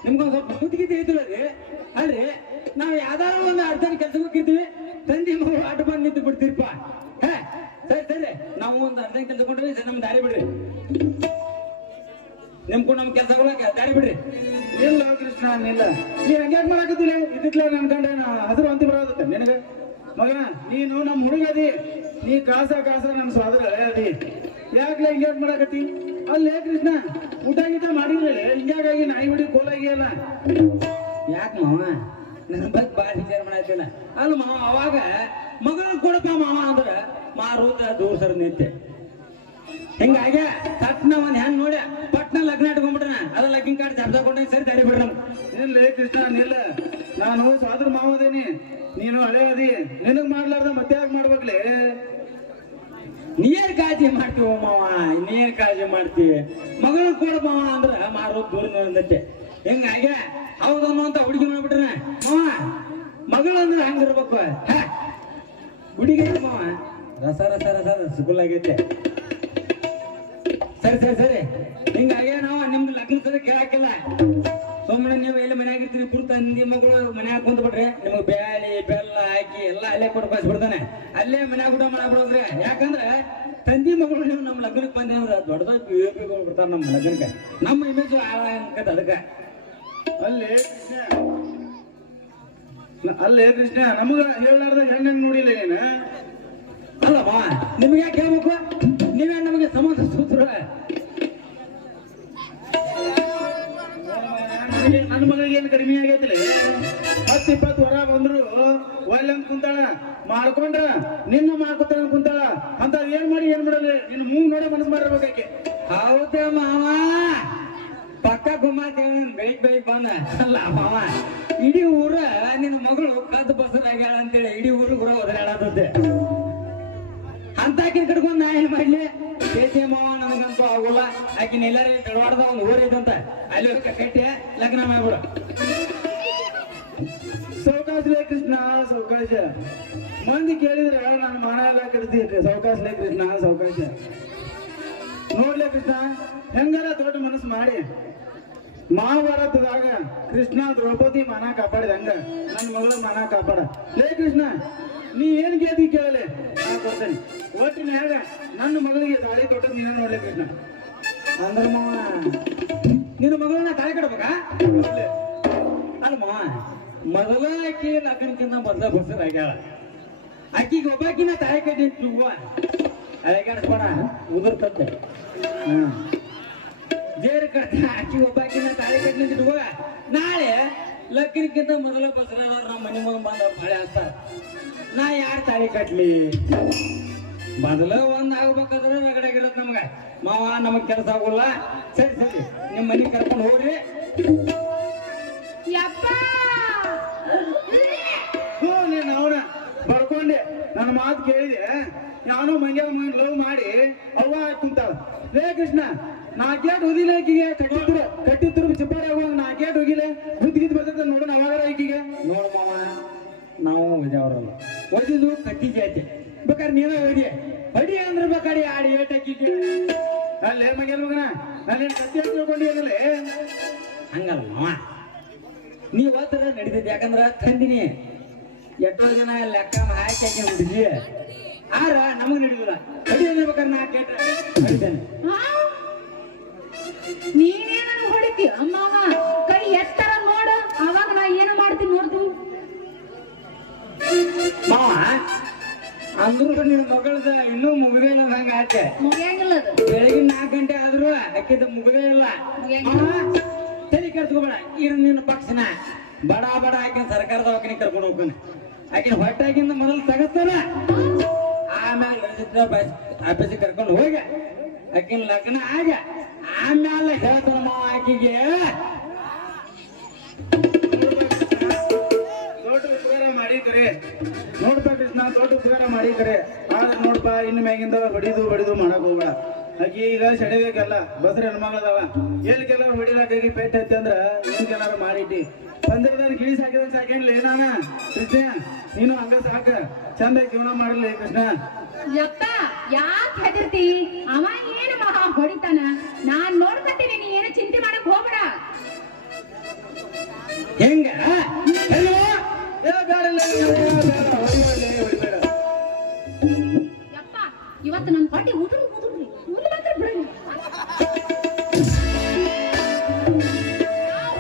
ನಿಮ್ಗೊಂದು ಸ್ವಲ್ಪ ಬುದ್ಧಿಗೀತೆ ಐತಿಲ್ಲ ರೀ ಅಲ್ರಿ ನಾವು ಯಾವ್ದಾರ ಒಂದು ಅರ್ಧನ ಕೆಲ್ಸಕ್ಕೆ ಹೋಗಿರ್ತೀವಿ ತಂದಿ ಮಗಳು ಆಟ ಬಂದು ನಿಂತು ಬಿಡ್ತೀರಪ್ಪ ಹೇ ಸರಿ ಸರಿ ನಾವು ಒಂದು ಅರ್ಧನ ಕೆಲಸ ಕೊಟ್ಟಿವಿ ಸರಿ ನಮ್ಗೆ ದಾರಿ ಬಿಡ್ರಿ ನಿಮ್ಗೂ ನಮ್ ಕೆಲಸಗಳಾಗ ದಾರಿ ಬಿಡ್ರಿ ಇಲ್ಲ ಕೃಷ್ಣ ನಿಲ್ಲ ನೀ ಹಂಗ್ಯಾಕ್ ಮಾಡಾಕತ್ತಿಲ್ಲ ಇದ್ದಿತ್ಲ ನನ್ ಗಂಡ ಹಸಿರು ಅಂತಿ ಬರೋದತ್ತೆ ನಿನಗ ಮಗ ನೀನು ನಮ್ಮ ಹುಡುಗದಿ ನೀ ಕಾಸ ನನ್ನ ಸ್ವಾದ್ರ ಅದಿ ಯಾಕ್ಲೆ ಹಿಂಗ್ಯಾಕ್ ಮಾಡಾಕತ್ತಿ ಅಲ್ಲೇ ಕೃಷ್ಣ ಊಟ ಗೀಟ ಮಾಡಿರ್ಲಿ ಹಿಂಗಾಗಿ ನಾಯಿ ಹೊಡಿ ಕೋಲಾಗಿಯಲ್ಲ ಯಾಕೆ ಮಾವ ನನ್ನ ಬಗ್ಗೆ ಭಾಳ ವಿಚಾರ ಮಾಡತ್ತಿಲ್ಲ ಅಲ್ಲ ಮಾವ ಅವಾಗ ಮಗಳನ್ನ ಕೊಡಪ್ಪ ಮಾವ ಅಂದ್ರ ಮಾರುದ ದೂರ ಸರ್ ನಿಂತೆ ಹಿಂಗಾಗಿ ತಟ್ನ ಒಂದ್ ಹೆಣ್ ನೋಡಿ ಪಟ್ನ ಲಗ್ನ ಇಟ್ಕೊಂಡ್ಬಿಟ್ರನ ಅದ ಲಗ್ನ ಕಾರ್ಡ್ ಜಪ್ಕೊಂಡ ಸರಿ ದಾರಿ ಬಿಡ್ರಿ ನಮ್ಗೆ ನಿಲ್ಲೇ ಕೃಷ್ಣ ನಿಲ್ಲ ನಾನು ಸ್ವಾದ್ರ ಮಾವದೇನಿ ನೀನು ಹಳೆ ಅದಿ ನಿನಗ್ ಮಾಡ್ಲಾರ್ದ ಮತ್ತೆ ಯಾಕೆ ಮಾಡ್ಬೇಕ್ಲೆ ನೀರ್ ಕಾಳಜಿ ಮಾಡ್ತೀವ ಮಾವ ನೀರ್ ಕಾಳಜಿ ಮಾಡ್ತೀವಿ ಮಗಳನ್ನ ಕೊಡ ಮಾವ ಅಂದ್ರ ಮಾರೋದ್ ದೂರ ನಿಂತೆ ಹಿಂಗಾಗಿ ಹೌದು ಅನ್ನುವಂತ ಹುಡುಗಿ ನೋಡ್ಬಿಟ್ರನ ಮಾವ ಮಗಳು ಅಂದ್ರೆ ಹಂಗಿರ್ಬೇಕು ಹುಡುಗಿ ಮಾವ ರಸ ರಸ ರಸ ರಸಗುಲ್ಲ ಆಗೈತೆ ಸರಿ ಸರಿ ಸರಿ ಹಿಂಗಾಗಿ ನಾವು ನಿಮ್ದು ಲಗ್ನ ಸರಿ ಕೇಳಾಕಿಲ್ಲ. ಸುಮ್ಮನೆ ನೀವು ಎಲ್ಲಿ ಮನ್ಯಾಗ ಇರ್ತೀರಿ ಇಬ್ರು ತಂದಿ ಮಗಳು ಮನ್ಯಾಗ ಕುಂತ ಬಿಡ್ರಿ, ನಿಮಗೆ ಬ್ಯಾಳಿ ಬೆಲ್ಲ ಹಾಕಿ ಎಲ್ಲ ಅಲ್ಲೇ ಕೊಟ್ಟು ಕಳ್ಸಿಬಿಡ್ತಾನೆ. ಅಲ್ಲೇ ಮನ್ಯಾಗ ಊಟ ಮಾಡಬಿಡೋದ್ರಿ. ಯಾಕಂದ್ರೆ ತಂದಿ ಮಗಳು ನೀವು ನಮ್ಮ ಲಗ್ನಕ್ಕೆ ಬಂದಿ ಅಂದ್ರೆ ದೊಡ್ಡ ದೊಡ್ಡ ಪಿಗಳು ಬಿಡ್ತಾರೆ ನಮ್ಮ ಲಗ್ನಕ್ಕೆ. ನಮ್ಮ ಇಮೇಜ್ ಹಾಳಾಗತ್ತೆ ಅದಕ್ಕೆ. ಅಲ್ಲೇ ಕೃಷ್ಣ ನಮಗ ಹೇಳಾರ್ದ ಹೆಣ್ಣು ನೋಡಿಲ್ಲ ನೀನು. ಅಲ್ಲಮ್ಮ ನಿಮ್ಗೆ ಯಾಕೆ ಹೇಳ್ಬೇಕು? ನೀವೇ ನಮಗೆ ಸಂಬಂಧ ಸೂತ್ರ. ನನ್ನ ಮಗಳಿಗೆ ಏನು ಕಡಿಮೆ ಆಗೈತಿಲ್ಲ. 10-20 ವರ ಬಂದ್ರು ಒಳ್ಳೆ ಅಂತ ಕುಂತಾಳ, ಮಾಡ್ಕೊಂಡ್ರ ನಿನ್ನ ಮಾಡ್ಕೊತಾಳ ಕುಂತಾಳ ಅಂತ ಏನ್ ಮಾಡಲ್ಲ. ನಿನ್ನ ಮೂಗ್ ನೋಡೋ ಮನಸ್ಸು ಮಾಡಿರ್ಬೇಕಾಕೆ. ಹೌದಾ ಮಾವ? ಪಕ್ಕ ಗುಮ್ಮಾತೇವ ಬೆಳಿಗ್ ಬಂದ ಅಲ್ಲ ಮಾವ. ಇಡೀ ಊರ ನಿನ್ನ ಮಗಳು ಕದ್ದು ಬಸ್ಸಾಗ್ಯಾಳ ಅಂತೇಳಿ ಇಡೀ ಊರಿಗೆ ಊರ ಒದರಾಡತ್ತೆ. ಅಂತಾಕಿನ ಕಟ್ಕೊಂಡು ನಾ ಏನ್ ಮಾಡ್ಲಿ? ಬೇಸೆ ಮಾವ ನನಗಂತೂ ಆಗೋಲ್ಲ. ಆಕಿನ ಎಲ್ಲಾರ ತಡವಾಡ್ದ ಒಂದು ಊರೈತಂತ ಅಲ್ಲಿ ಕಟ್ಟಿ ಲಗ್ನ ಮಾಡ್ಬಿಡ. ಸೌಕಾಸ್ಲೇ ಕೃಷ್ಣ ಸೌಕಾಶ. ಮಂದಿ ಕೇಳಿದ್ರ ನಾನು ಮಾನ ಎಲ್ಲ ಕಡ್ತೀರಿ. ಸೌಕಾಸ್ಲೇ ಕೃಷ್ಣ ಸೌಕಾಶ. ನೋಡ್ಲೇ ಕೃಷ್ಣ ಹೆಂಗಾರ ದೊಡ್ಡ ಮನಸ್ಸು ಮಾಡಿ ಮಹಾಭಾರತದಾಗ ಕೃಷ್ಣ ದ್ರೌಪದಿ ಮಾನ ಕಾಪಾಡಿದಂಗ ನನ್ನ ಮಗಳ ಮಾನ ಕಾಪಾಡ. ಲೇ ಕೃಷ್ಣ ನೀ ಏನ್ ಕೇಳ್ತಿ ಕೇಳಲೆ ನಾ ಕೊಡ್ತೇನೆ. ಒಟ್ಟಿನ ಹೇಗ ನನ್ನ ಮಗಳಿಗೆ ತಾಳಿ ಕೊಟ್ಟದ್ ನೀನ ನೋಡ್ಲೆ ಕೃಷ್ಣ. ಅಂದ್ರ ಮಾವ ನಿನ್ನ ಮಗಳನ್ನ ತಾಳಿ ಕಟ್ಬೇಕಾ? ಅಲ್ಲ ಮಾವ, ಮೊದಲ ಆಕಿ ಲಗ್ನಕ್ಕಿಂತ ಮೊದಲ ಬಸ್ಸಾಗ್ಯಾಳ. ಆಕಿಗೆ ಒಬ್ಬಾಕಿನ ತಾಳಿ ಕಟ್ಟಿ ಅಂತ ಅಳಗಾಡಿಸ್ಬೇಡ, ಉದುರ್ತತ್ತೆ. ಜೇರು ಕಟ್ಟ ಆಕಿ ಒಬ್ಬಾಕಿನ ತಾಳಿ ಕಟ್ಟಿ ನಿಂತಿಟ್ಕೋ. ನಾಳೆ ಲಗ್ನಕ್ಕಿಂತ ಮೊದಲ ಬಸ್ರಾದವ್ರು ನಮ್ಮ ಮನೆ ಮುಂದೆ ಬಂದ ಮಳೆ ಹಾಕ್ತಾರ. ನಾ ಯಾರು ತಾಳಿ ಕಟ್ಲಿ? ಮೊದಲ ಒಂದ್ ಆಗ್ಬೇಕಾದ್ರೆ ರಗಡಾಗಿರತ್ ನಮ್ಗ. ಮಾವ ನಮಗ್ ಕೆಲಸ ಆಗೋಲ್ಲ. ಸರಿ ಸರಿ ನಿಮ್ ಮನೆಗೆ ಕರ್ಕೊಂಡು ಹೋಗ್ರಿ. ನೀನ್ ಅವನ ಬರ್ಕೊಂಡೆ ನನ್ನ ಮಾತು ಕೇಳಿದೆ. ಯಾವನೋ ಮಂಗ್ಯ ಲವ್ ಮಾಡಿ ಅವ್ವ ಕುಂತಾಳ. ಲೇ ಕೃಷ್ಣ ನಾಕೇಟ್ ಹೋದಿಲ್ಲ ಆಕಿಗೆ. ಕಟ್ಟಿದ್ರು ಚಿಪ್ಪಾಡಿ ಆಗುವಾಗ ನಾಕೇಟ್ ಹೋಗಿಲ್ಲ. ಗುದ್ದಿಗಿದ್ ಬರ್ತದ ನೋಡೋಣ ಅವಾಗ ಆಕಿಗೆ. ನೋಡು ಮಾವ, ನಾವು ಒಯ್ದವ್ರಲ್ಲ, ಒಯ್ದಿದ್ದು ಕತ್ತಿ ಜಾತಿ. ಬೇಕಾದ್ರೆ ನೀವೇ ಹೊಡಿ ಹೊಡಿ ಅಂದ್ರೆ ಬೇಕಾಡಿ ಆಡಿ ಏಟಾಕಿಗೆ. ಅಲ್ಲೇ ಮಂಗ್ಯಾನ ಮಗನ ನಾನೇನು ಕತ್ತಿ ತಿಳ್ಕೊಂಡಿಲ್ಲ. ಹಂಗಲ್ಲ ಮಾವ, ನೀವ್ ಓದ್ರ ನಡೀತೈತಿ. ಯಾಕಂದ್ರ ತಂದಿನಿ ಎಷ್ಟೋ ಜನ ಲೆಕ್ಕ ಹಾಕಿ ಹಾಕಿ ಹುಡುಗಿ ಆರ ನಮಗ್ ನಡಿದಿಲ್ಲ. ಹೊಡಿ ಅಂದ್ರೆ ಬೇಕಾದ್ರೆ ನಾ ಕೇಟ ಹೊಡಿತೇನೆ. ನೀನೇನ ಹೊಡಿತೀಯ ಅಮ್ಮವ? ಕೈ ಎತ್ತರ ನೋಡು, ಅವಾಗ ನಾ ಏನು ಮಾಡ್ತೀನಿ ನೋಡ್ತೀನಿ. ಮಾವ ಅಂದ್ರು ನಿನ್ ಮಗಳದ ಇನ್ನೂ ಮುಗಿದೇ ಇಲ್ಲ ಹಂಗ ಆಚೆ. ಮುಗಿಯಂಗಿಲ್ಲ ಅದು. ಬೆಳಗಿನ 4 ಗಂಟೆ ಆದ್ರೂ ಅಕ್ಕಿದ ಮುಗಿದೇ ಇಲ್ಲ. ತಲೆ ಕೆಡ್ಸ್ಕೊಬೇಡ. ಈಗ ನಿನ್ನ ಪಕ್ಷನ ಬಡ ಬಡ ಆಕಿನ ಸರ್ಕಾರದ ದವಾಖಾನೆ ಕರ್ಕೊಂಡು ಹೋಗ್ತಾನೆ. ಆಕಿನ ಹೊಟ್ಟಾಗಿಂದ ಮೊದಲು ತಗಸ್ತಾನ, ಆಮ್ಯಾಲ ಆಫೀಸಿಗೆ ಕರ್ಕೊಂಡು ಹೋಗಿ ಆಕಿನ ಲಗ್ನ ಆಗ ಆಮ್ಯಾಲ ಹೇಳ್ತಾನ ಮಾವ ಆಕಿಗೆ. ದೊಡ್ಡ ಉಪಕಾರ ಮಾಡಿ ಕರೆ ನೋಡ್ಪಾ ಕೃಷ್ಣ, ದೊಡ್ಡ ಉಪಕಾರ ಮಾಡಿ ಕರೆ. ಆದ್ರೆ ನೋಡ್ಪಾ ಇನ್ನು ಮ್ಯಾಗಿಂದ ಬಡಿದು ಮಾಡಕ್ ಹೋಗ್ಬೇಡ. ಆಕಿ ಈಗ ಸೆಡಿಬೇಕಲ್ಲ ಬಸ್ರ ಹೆಣ್ಮಗಳದಾವ. ಎಲ್ಲಿ ಕೆಲವ್ರು ಹೊಡಿಲಾಕಾಗಿ ಪೇಟ್ ಹತ್ತಿ ಅಂದ್ರ ಏನ್ ಕೆಲವ್ರು ಮಾಡಿಟ್ಟಿ ಪಂದ್ರದಾಗ ಗಿಳಿ ಸಾಕಿದಂಗ ಸಾಕೇನ್ಲಿ ನಾನ. ಕೃಷ್ಣ ನೀನು ಹಂಗ ಸಾಕ, ಚಂದ ಜೀವನ ಮಾಡಲಿ ಕೃಷ್ಣ. ಯಪ್ಪ ಯಾಕೆ ಹೆದರ್ತಿ? ಅವ ಏನು ಮಹಾ ಹೊಡಿತಾನ, ನಾನ್ ನೋಡ್ಕೊತೀನಿ. ನೀ ಏನು ಚಿಂತೆ ಮಾಡಕ್ ಹೋಗ್ಬೇಡ. ಹೆಂಗ ಹೊಡಿಬೇಡ. ಯಪ್ಪ ಇವತ್ತು ನನ್ನ ಹೊಟ್ಟೆ ಉದುರು ಮಾತ್ರ ಬಿಡಲ್ಲ.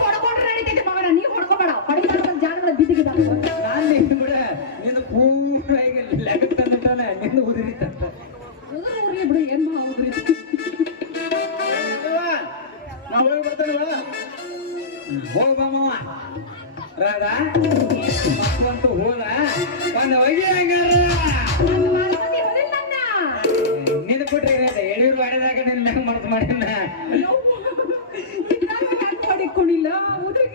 ಹೊಡ್ಕೊಂಡ್ರೆ ನಡೀತೈತೆ ಮಗನ, ನೀವ್ ಹೊಡ್ಕೋಬೇಡ. ಹೊಡಿತಾರ ಜಾಗಗಳ ಬಿದ್ದಿಗಿದ್ದಾವ. ನಾನು ಬಿಡ ನಿನ್ನ ಪೂರ ಈಗ ಲೆಕ್ಕ ತಂದಿಟ್ಟಾನೆ ನಿನ್ನ ಉದುರಿತಂತ. ಉದುರು ಉರಿ ಬಿಡು, ಏನ್ ಮಹಾ ಉದುರಿ. ನಾವ್ ಹೋಗಿ ಬರ್ತಾನೆ. ಹೋಗ ಮಾವ ರಾಧಾ ಮಕ್ಕಳಂತೂ ಹೋದ ಒಂದು ಹೋಗಿ ಹಂಗಾರ ನಿನ್ ಕೊಟ್ರಿ ಯಡಿಯೂರು ಆಡಿದಾಗ ನಿನ್ ಮ್ಯಾಗ ಮನಸ್ಸು ಮಾಡಿನ ಹೊಡಿಕೊಂಡಿಲ್ಲ ಉದುರಿ